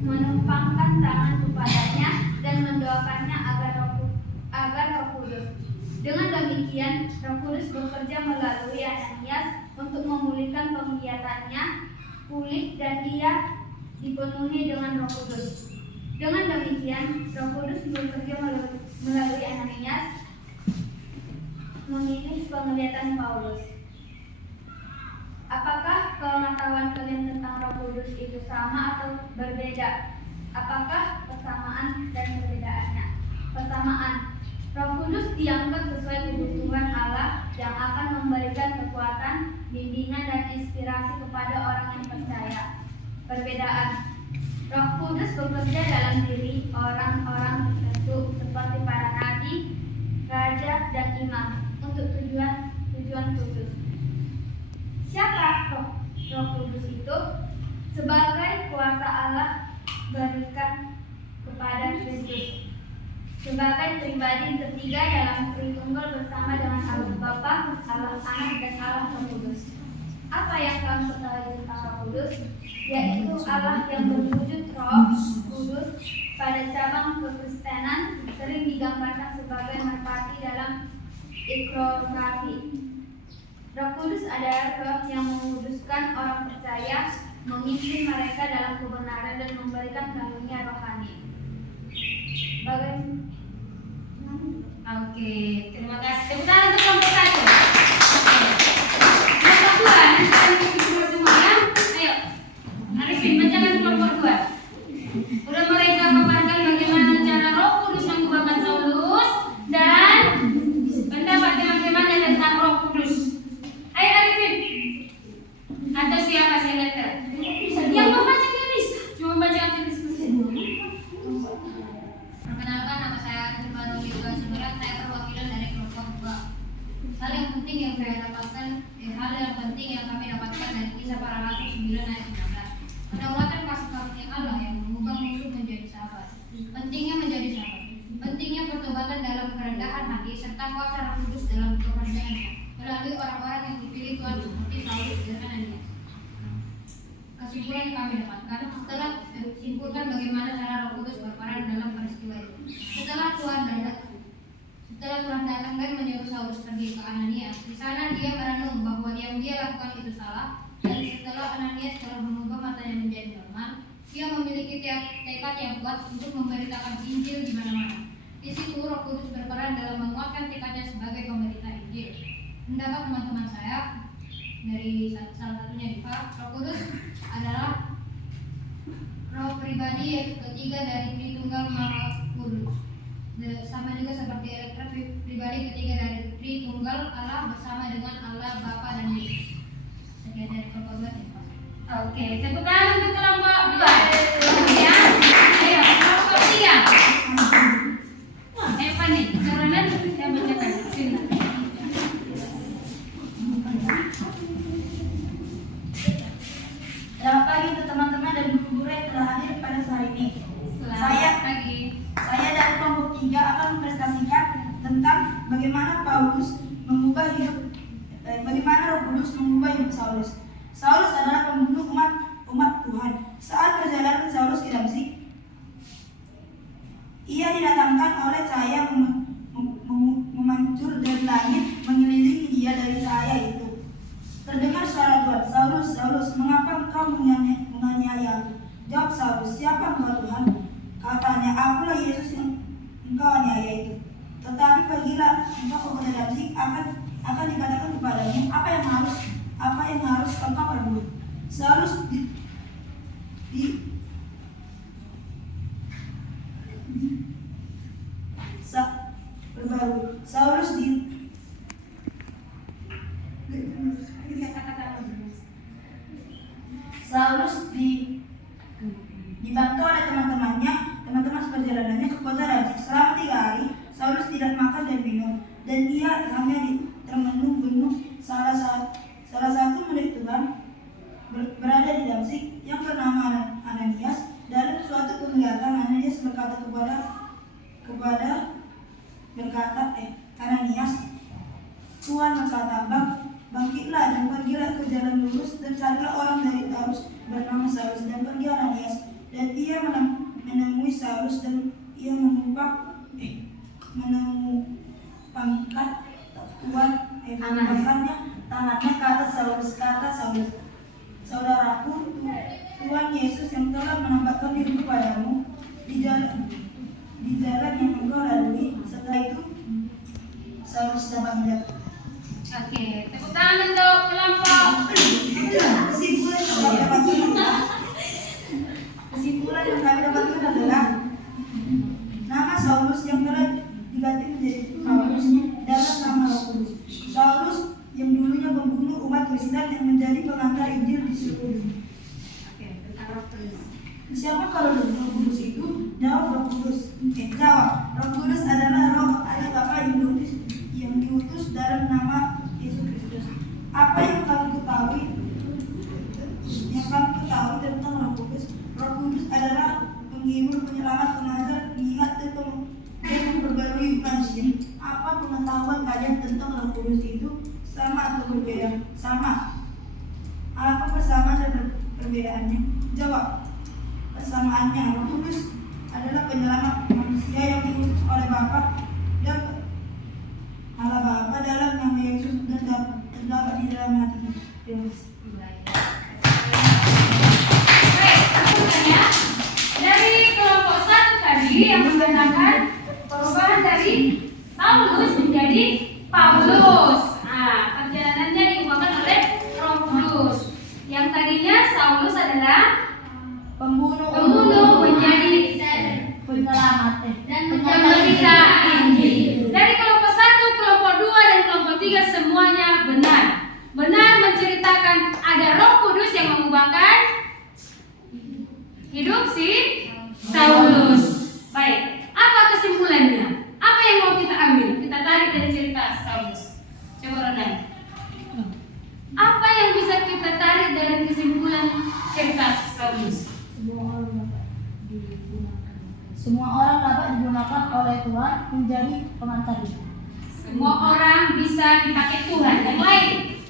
menumpangkan tangan kepadanya dan mendoakannya agar Roh Kudus. Dengan demikian, Roh Kudus bekerja melalui Ananias untuk memulihkan penglihatannya, pulih dan ia dipenuhi dengan Roh Kudus. Dengan demikian, Roh Kudus bekerja melalui Ananias memilih penglihatan Paulus. Apakah pengetahuan kalian tentang Roh Kudus itu sama atau berbeda? Apakah persamaan dan perbedaannya? Persamaan. Roh Kudus dianggap sesuai kebutuhan Allah yang akan memberikan kekuatan, bimbingan dan inspirasi kepada orang yang percaya. Perbedaan. Roh Kudus bekerja dalam diri orang-orang tertentu seperti para nabi, raja dan imam untuk tujuan khusus. Siapa Roh Kudus itu? Sebagai kuasa Allah berikan kepada Kristus. Sebagai pribadi ketiga dalam Tritunggal bersama dengan Allah Bapa, Allah Anak dan Allah Roh Kudus. Apa yang kamu ketahui tentang Roh Kudus? Yaitu Allah yang berwujud Roh Kudus pada cabang kekristenan sering digambarkan sebagai merpati dalam ikonografi. Roh Kudus adalah Roh yang menguduskan orang percaya, memimpin mereka dalam kebenaran dan memberikan karunia rohani. Oke, terima kasih. Tepuk tangan untuk kelompok 1. Kelompok 2, nanti kita diskusi semua ya. Ayo, Arifin, bacakan kelompok 2. Udah mereka paparkan bagaimana cara Roh Kudus mengubahkan Saulus dan pendapat teman-teman tentang Roh Kudus. Ayo Arifin. Atau siapa sih letter? Yang membaca tulis, cuma baca hasil diskusi. Perkenalkan, nama saya Baru Yuga Sebenarnya saya perwakilan dari kelompok 2. Hal yang penting yang kami dapatkan dari kisah para rasul 9 ayat 19. Kedaulatan kasih karunia Allah yang mengubah musuh menjadi sahabat. Pentingnya menjadi sahabat. Pentingnya pertobatan dalam kerendahan hati serta kuasa Roh Kudus dalam pekerjaannya melalui orang-orang yang dipilih Tuhan seperti Paulus dan Ananias. Kesimpulan yang kami dapatkan setelah simpulkan bagaimana cara Roh Kudus berperan dalam peristiwa itu. Setelah Tuhan datang dan menyuruh Saulus pergi ke Ananias, di sana dia merenung bahwa yang dia lakukan itu salah. Dan setelah Ananias telah mengubah matanya menjadi normal, dia memiliki tekad yang kuat untuk memberitakan Injil di mana-mana. Di situ Roh Kudus berperan dalam menguatkan tekadnya sebagai pemberita Injil. Pendapat teman-teman saya dari salah satunya Diva, Roh Kudus adalah roh pribadi ketiga dari Tritunggal Maha Kudus. Sama juga seperti Elektra, pribadi ketiga dari Tritunggal Allah bersama dengan Allah Bapa dan Yesus. Sekian dari kelompok 2. Oke, tepuk tangan untuk kelompok 2. Ya. Ayo, kelompok 3. Eva nih, karena saya bacakan sini. Selamat pagi untuk teman-teman dan guru-guru yang telah hadir pada sore ini. Selamat pagi. Saya dari kelompok 3 akan mempresentasikan tentang bagaimana Roh Kudus mengubah hidup Saulus. Saulus adalah pembunuh umat Tuhan. Saat perjalanan Saulus ke Damsyik, ia didatangkan oleh cahaya memantul dari langit mengelilingi dia. Dari cahaya itu terdengar suara Tuhan, "Saulus, Saulus, mengapa engkau menganiaya aku?" Jawab Saulus, "Siapa engkau Tuhan?" Katanya, "Akulah Yesus yang engkau aniaya itu. Tetapi pergilah engkau ke Damsyik akan akan dikatakan kepadanya apa yang harus engkau perbuat. Saulus dibantu oleh teman-teman seperjalanannya ke kota Damsik. Selama 3 hari, Saulus tidak makan dan minum, dan ia hanya termenung-menung. Salah satu murid Tuhan berada di Damsik yang bernama Ananias. Dalam suatu penglihatan, Ananias berkata Ananias, Tuhan berkata, bangkitlah dan pergilah ke jalan lurus dan carilah orang dari Tarsus bernama Saulus. Dan pergi Ananias, dan ia menemui Saulus, dan ia pangkat Tuhan mengangkatnya tangannya ke atas Saulus. Kata Saulus, saudaraku, Tuhan Yesus yang telah menampakkan diri kepadamu di jalan yang engkau lalui. Setelah itu Saulus dapat melihat. Oke, tepuk tangan untuk kelompok. Kesimpulan yang kami dapatkan adalah nama Saulus yang telah diganti menjadi Paulus dalam nama Roh Kudus. Saulus yang dulunya membunuh umat Kristen yang menjadi pengantar Injil di seluruh dunia. Oke, tentang Roh Kudus. Siapa kalau Roh Kudus itu? Jawab Roh Kudus. Jawab. Roh Kudus adalah Roh Allah Bapa yang diutus dalam nama Yesus Kristus. Apa yang kamu ketahui tentang Roh Kudus? Roh Kudus adalah penghibur, penyelamat, pengajar, pengingat, dan memperbarui manusia. Apa pengetahuan kalian tentang Roh Kudus itu? Sama atau berbeda? Sama. Apa persamaan dan perbedaannya? Jawab. Persamaannya, Roh Kudus adalah penyelamat manusia yang diutus oleh Bapa dan Allah Bapa dalam nama Yesus dan terdapat di dalam hatinya. Terima kasih. Baik, aku tanya dari kelompok 1 tadi yang mengatakan perubahan dari Saulus menjadi Paulus. Nah, perjalanannya diubahkan oleh Roh Kudus. Yang tadinya Saulus adalah pembunuh menjadi Penyelamat dan pemberita Injil. Dari kelompok 1, kelompok 2, dan kelompok 3 semuanya benar. Benar menceritakan ada Roh Kudus yang mengubahkan hidup si Saulus. Baik, apa kesimpulannya? Apa yang mau kita ambil? Kita tarik dari cerita Saulus. Coba Ronan. Apa yang bisa kita tarik dari kesimpulan cerita Saulus? Semua orang dapat digunakan oleh Tuhan menjadi pengantar hidup. Semua orang bisa dipakai Tuhan. Yang lain?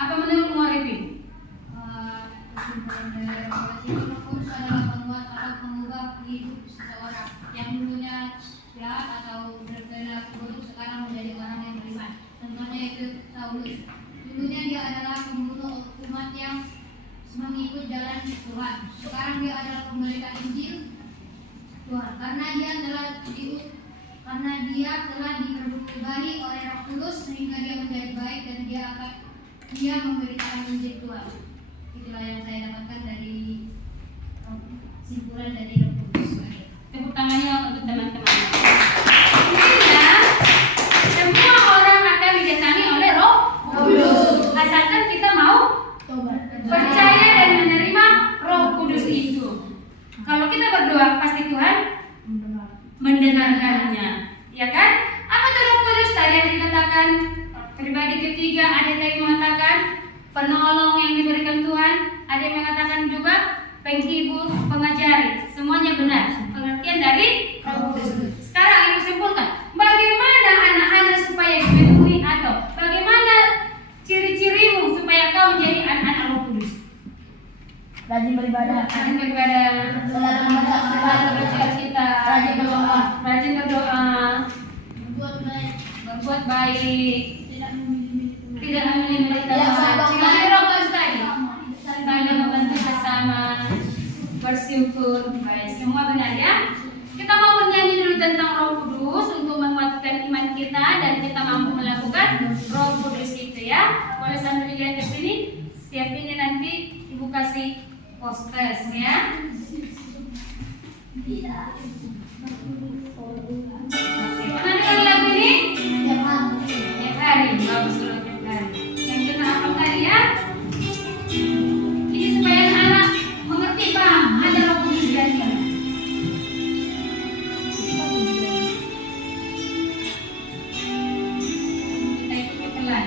Apa menurut Arifin? Kesimpulan dari revelasi Roh Kudus adalah menguat atau mengubah hidup seseorang yang dulunya jahat atau berperilaku buruk sekarang menjadi orang yang beriman. Contohnya itu Saulus. Dulunya dia adalah pembunuh umat yang mengikut jalan Tuhan. Sekarang dia adalah pemberita Injil Tuhan. Karena dia telah diperbaharui oleh Roh Kudus sehingga dia menjadi baik dan dia memberitakan Injil Tuhan. Itulah yang saya dapatkan dari kesimpulan dari Roh Kudus. Tepuk tangannya untuk teman-teman. Intinya, semua orang akan didatangi oleh Roh Kudus. Asalkan kita mau percaya dan menerima Roh Kudus itu. Kalau kita berdoa, pasti Tuhan mendengarkannya. Ya kan? Apa itu Roh Kudus? Tadi yang dikatakan pribadi ketiga, ada yang mengatakan penolong yang diberikan Tuhan, ada yang mengatakan juga penghibur, pengajari. Semuanya benar. Pengertian dari Roh Kudus. Sekarang Ibu simpulkan, bagaimana anak-anak supaya dipenuhi atau bagaimana ciri-cirimu supaya kau menjadi anak-anak Roh Kudus? Rajin beribadah, selalu bercita-cita, rajin berdoa, berbuat baik, tidak memilih teman, dengan Roh Kudus tadi, saling membantu sesama, bersyukur. Baik, semua benar ya. Kita mau bernyanyi dulu tentang Roh Kudus untuk dan kita mampu melakukan Roh Kudus itu ya. Boleh sambil dilihat ke sini. Siap ini nanti Ibu kasih posters ya. Pernah dengar lagu ini? Tiap hari. Bagus kalau tiap hari. Yang kita hafal tadi ya. Ini supaya anak mengerti, paham ada Roh Kudus di dalamnya. Kita ikuti pelan.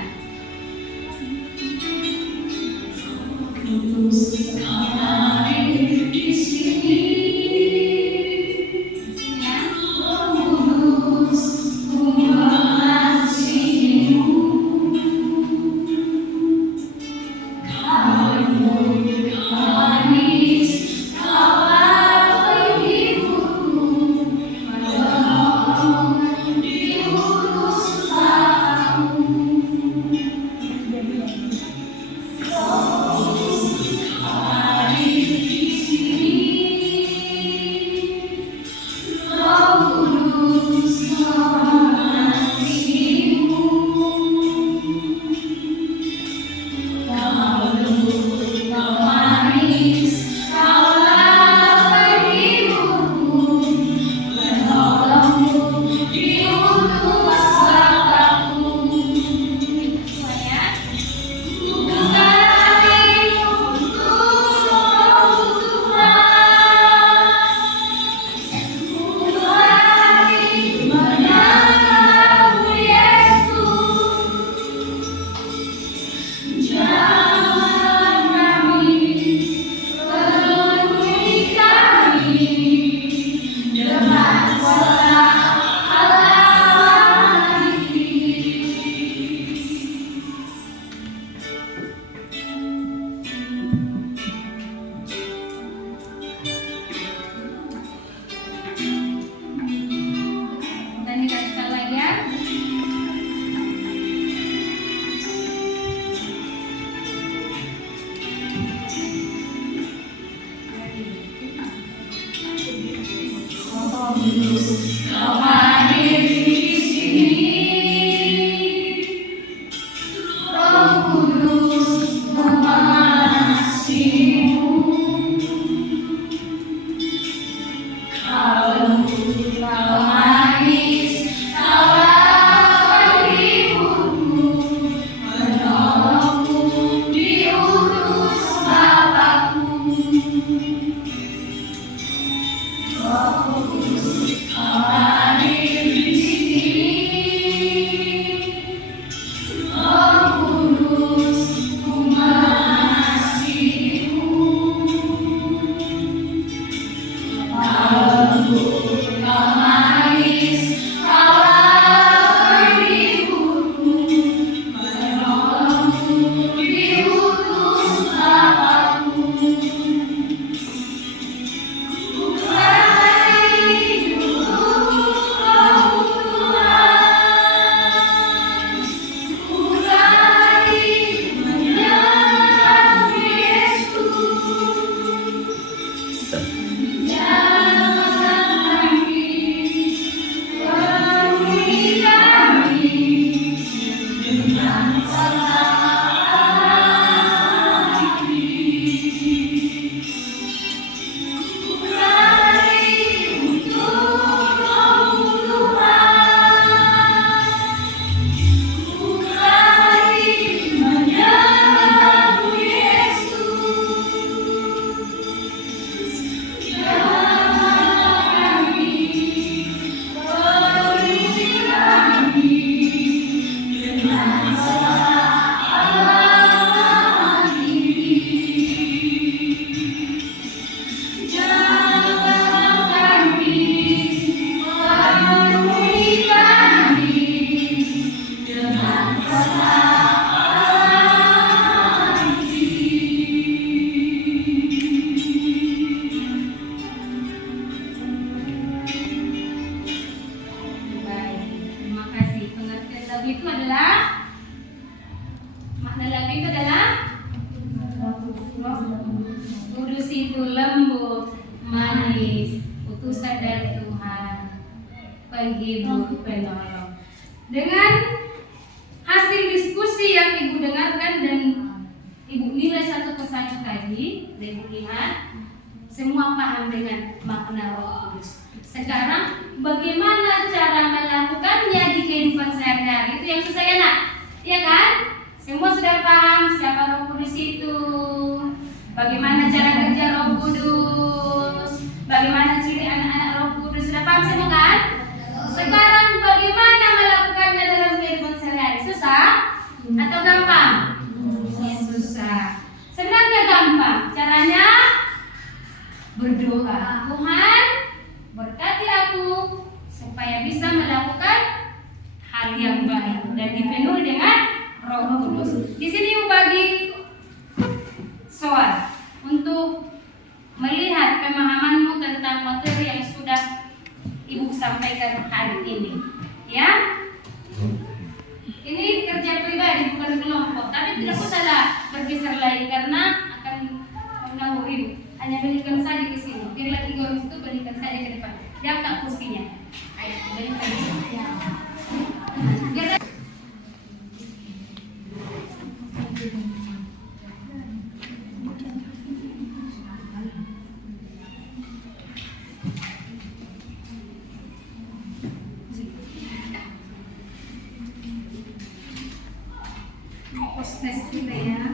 Kudus itu lembut, manis, utusan dari Tuhan, penghibur, penolong. Dengan hasil diskusi yang Ibu dengarkan dan Ibu nilai satu persatu tadi, dan Ibu lihat semua paham dengan makna Roh Kudus. Sekarang bagaimana cara melakukannya di kehidupan sehari-hari, itu yang susah ya nak? Iya kan? Semua sudah paham siapa Roh Kudus itu, bagaimana cara kerja Roh Kudus, bagaimana ciri anak-anak Roh Kudus, sudah paham semua kan? Sekarang bagaimana melakukannya dalam kehidupan sehari-hari? Susah atau gampang? Ya, susah. Sebenarnya gampang. Caranya berdoa. Tuhan, berkati aku supaya bisa melakukan hal yang baik dan dipenuhi dengan Roh Kudus. Di sini Ibu bagi soal untuk melihat pemahamanmu tentang materi yang sudah Ibu sampaikan hari ini. Ya, ini kerja pribadi bukan kelompok, tapi tidak usahlah bergeser lagi karena akan mengganggu Ibu. Hanya belikan saja di sini. Biar lagi goris itu belikan saja ke depan. Diangkat kursinya. Ayo, belikan di sini. Biar tes kita ya.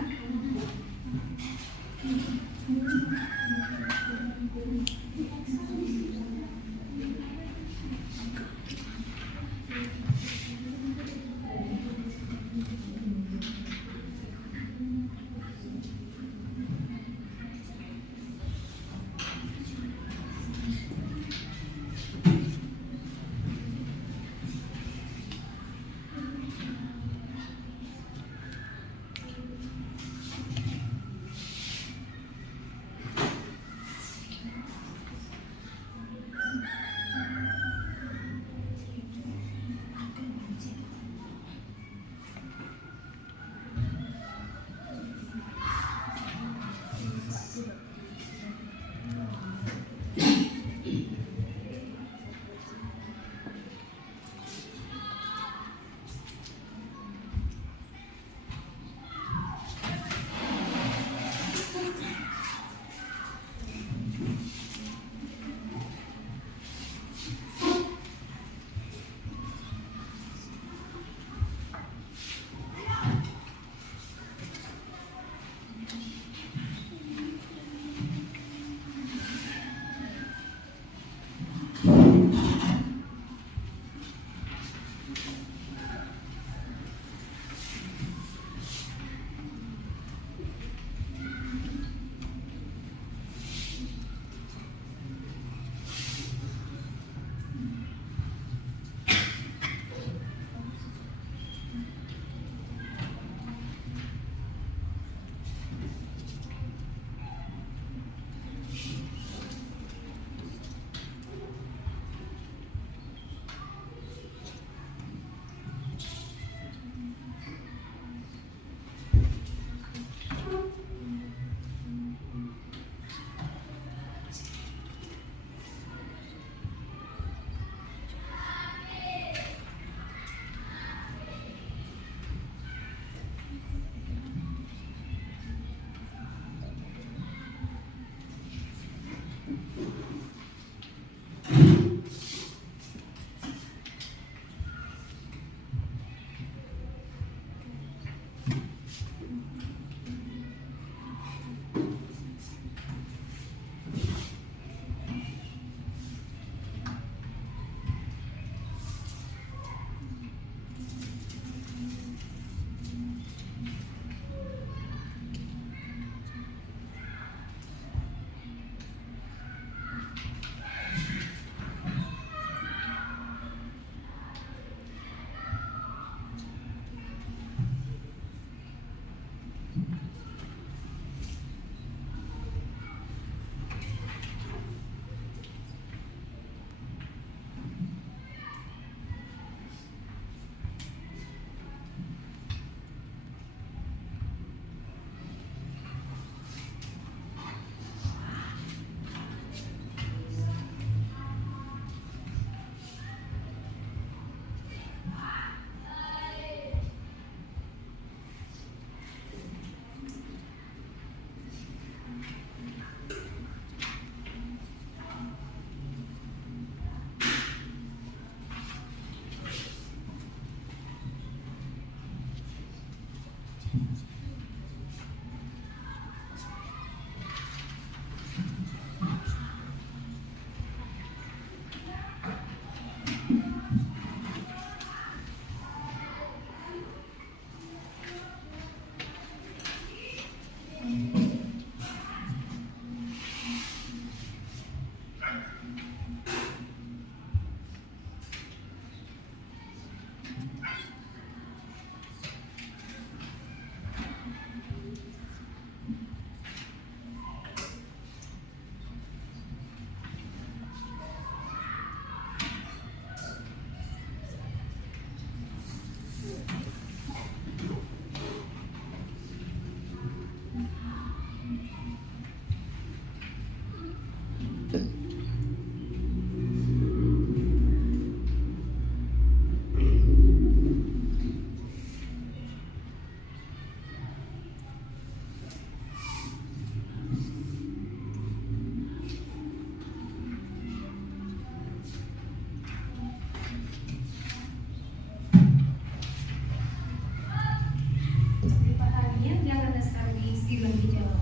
Dipahami, jangan dasar diisi lebih jauh.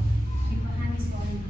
Dipahami soalnya.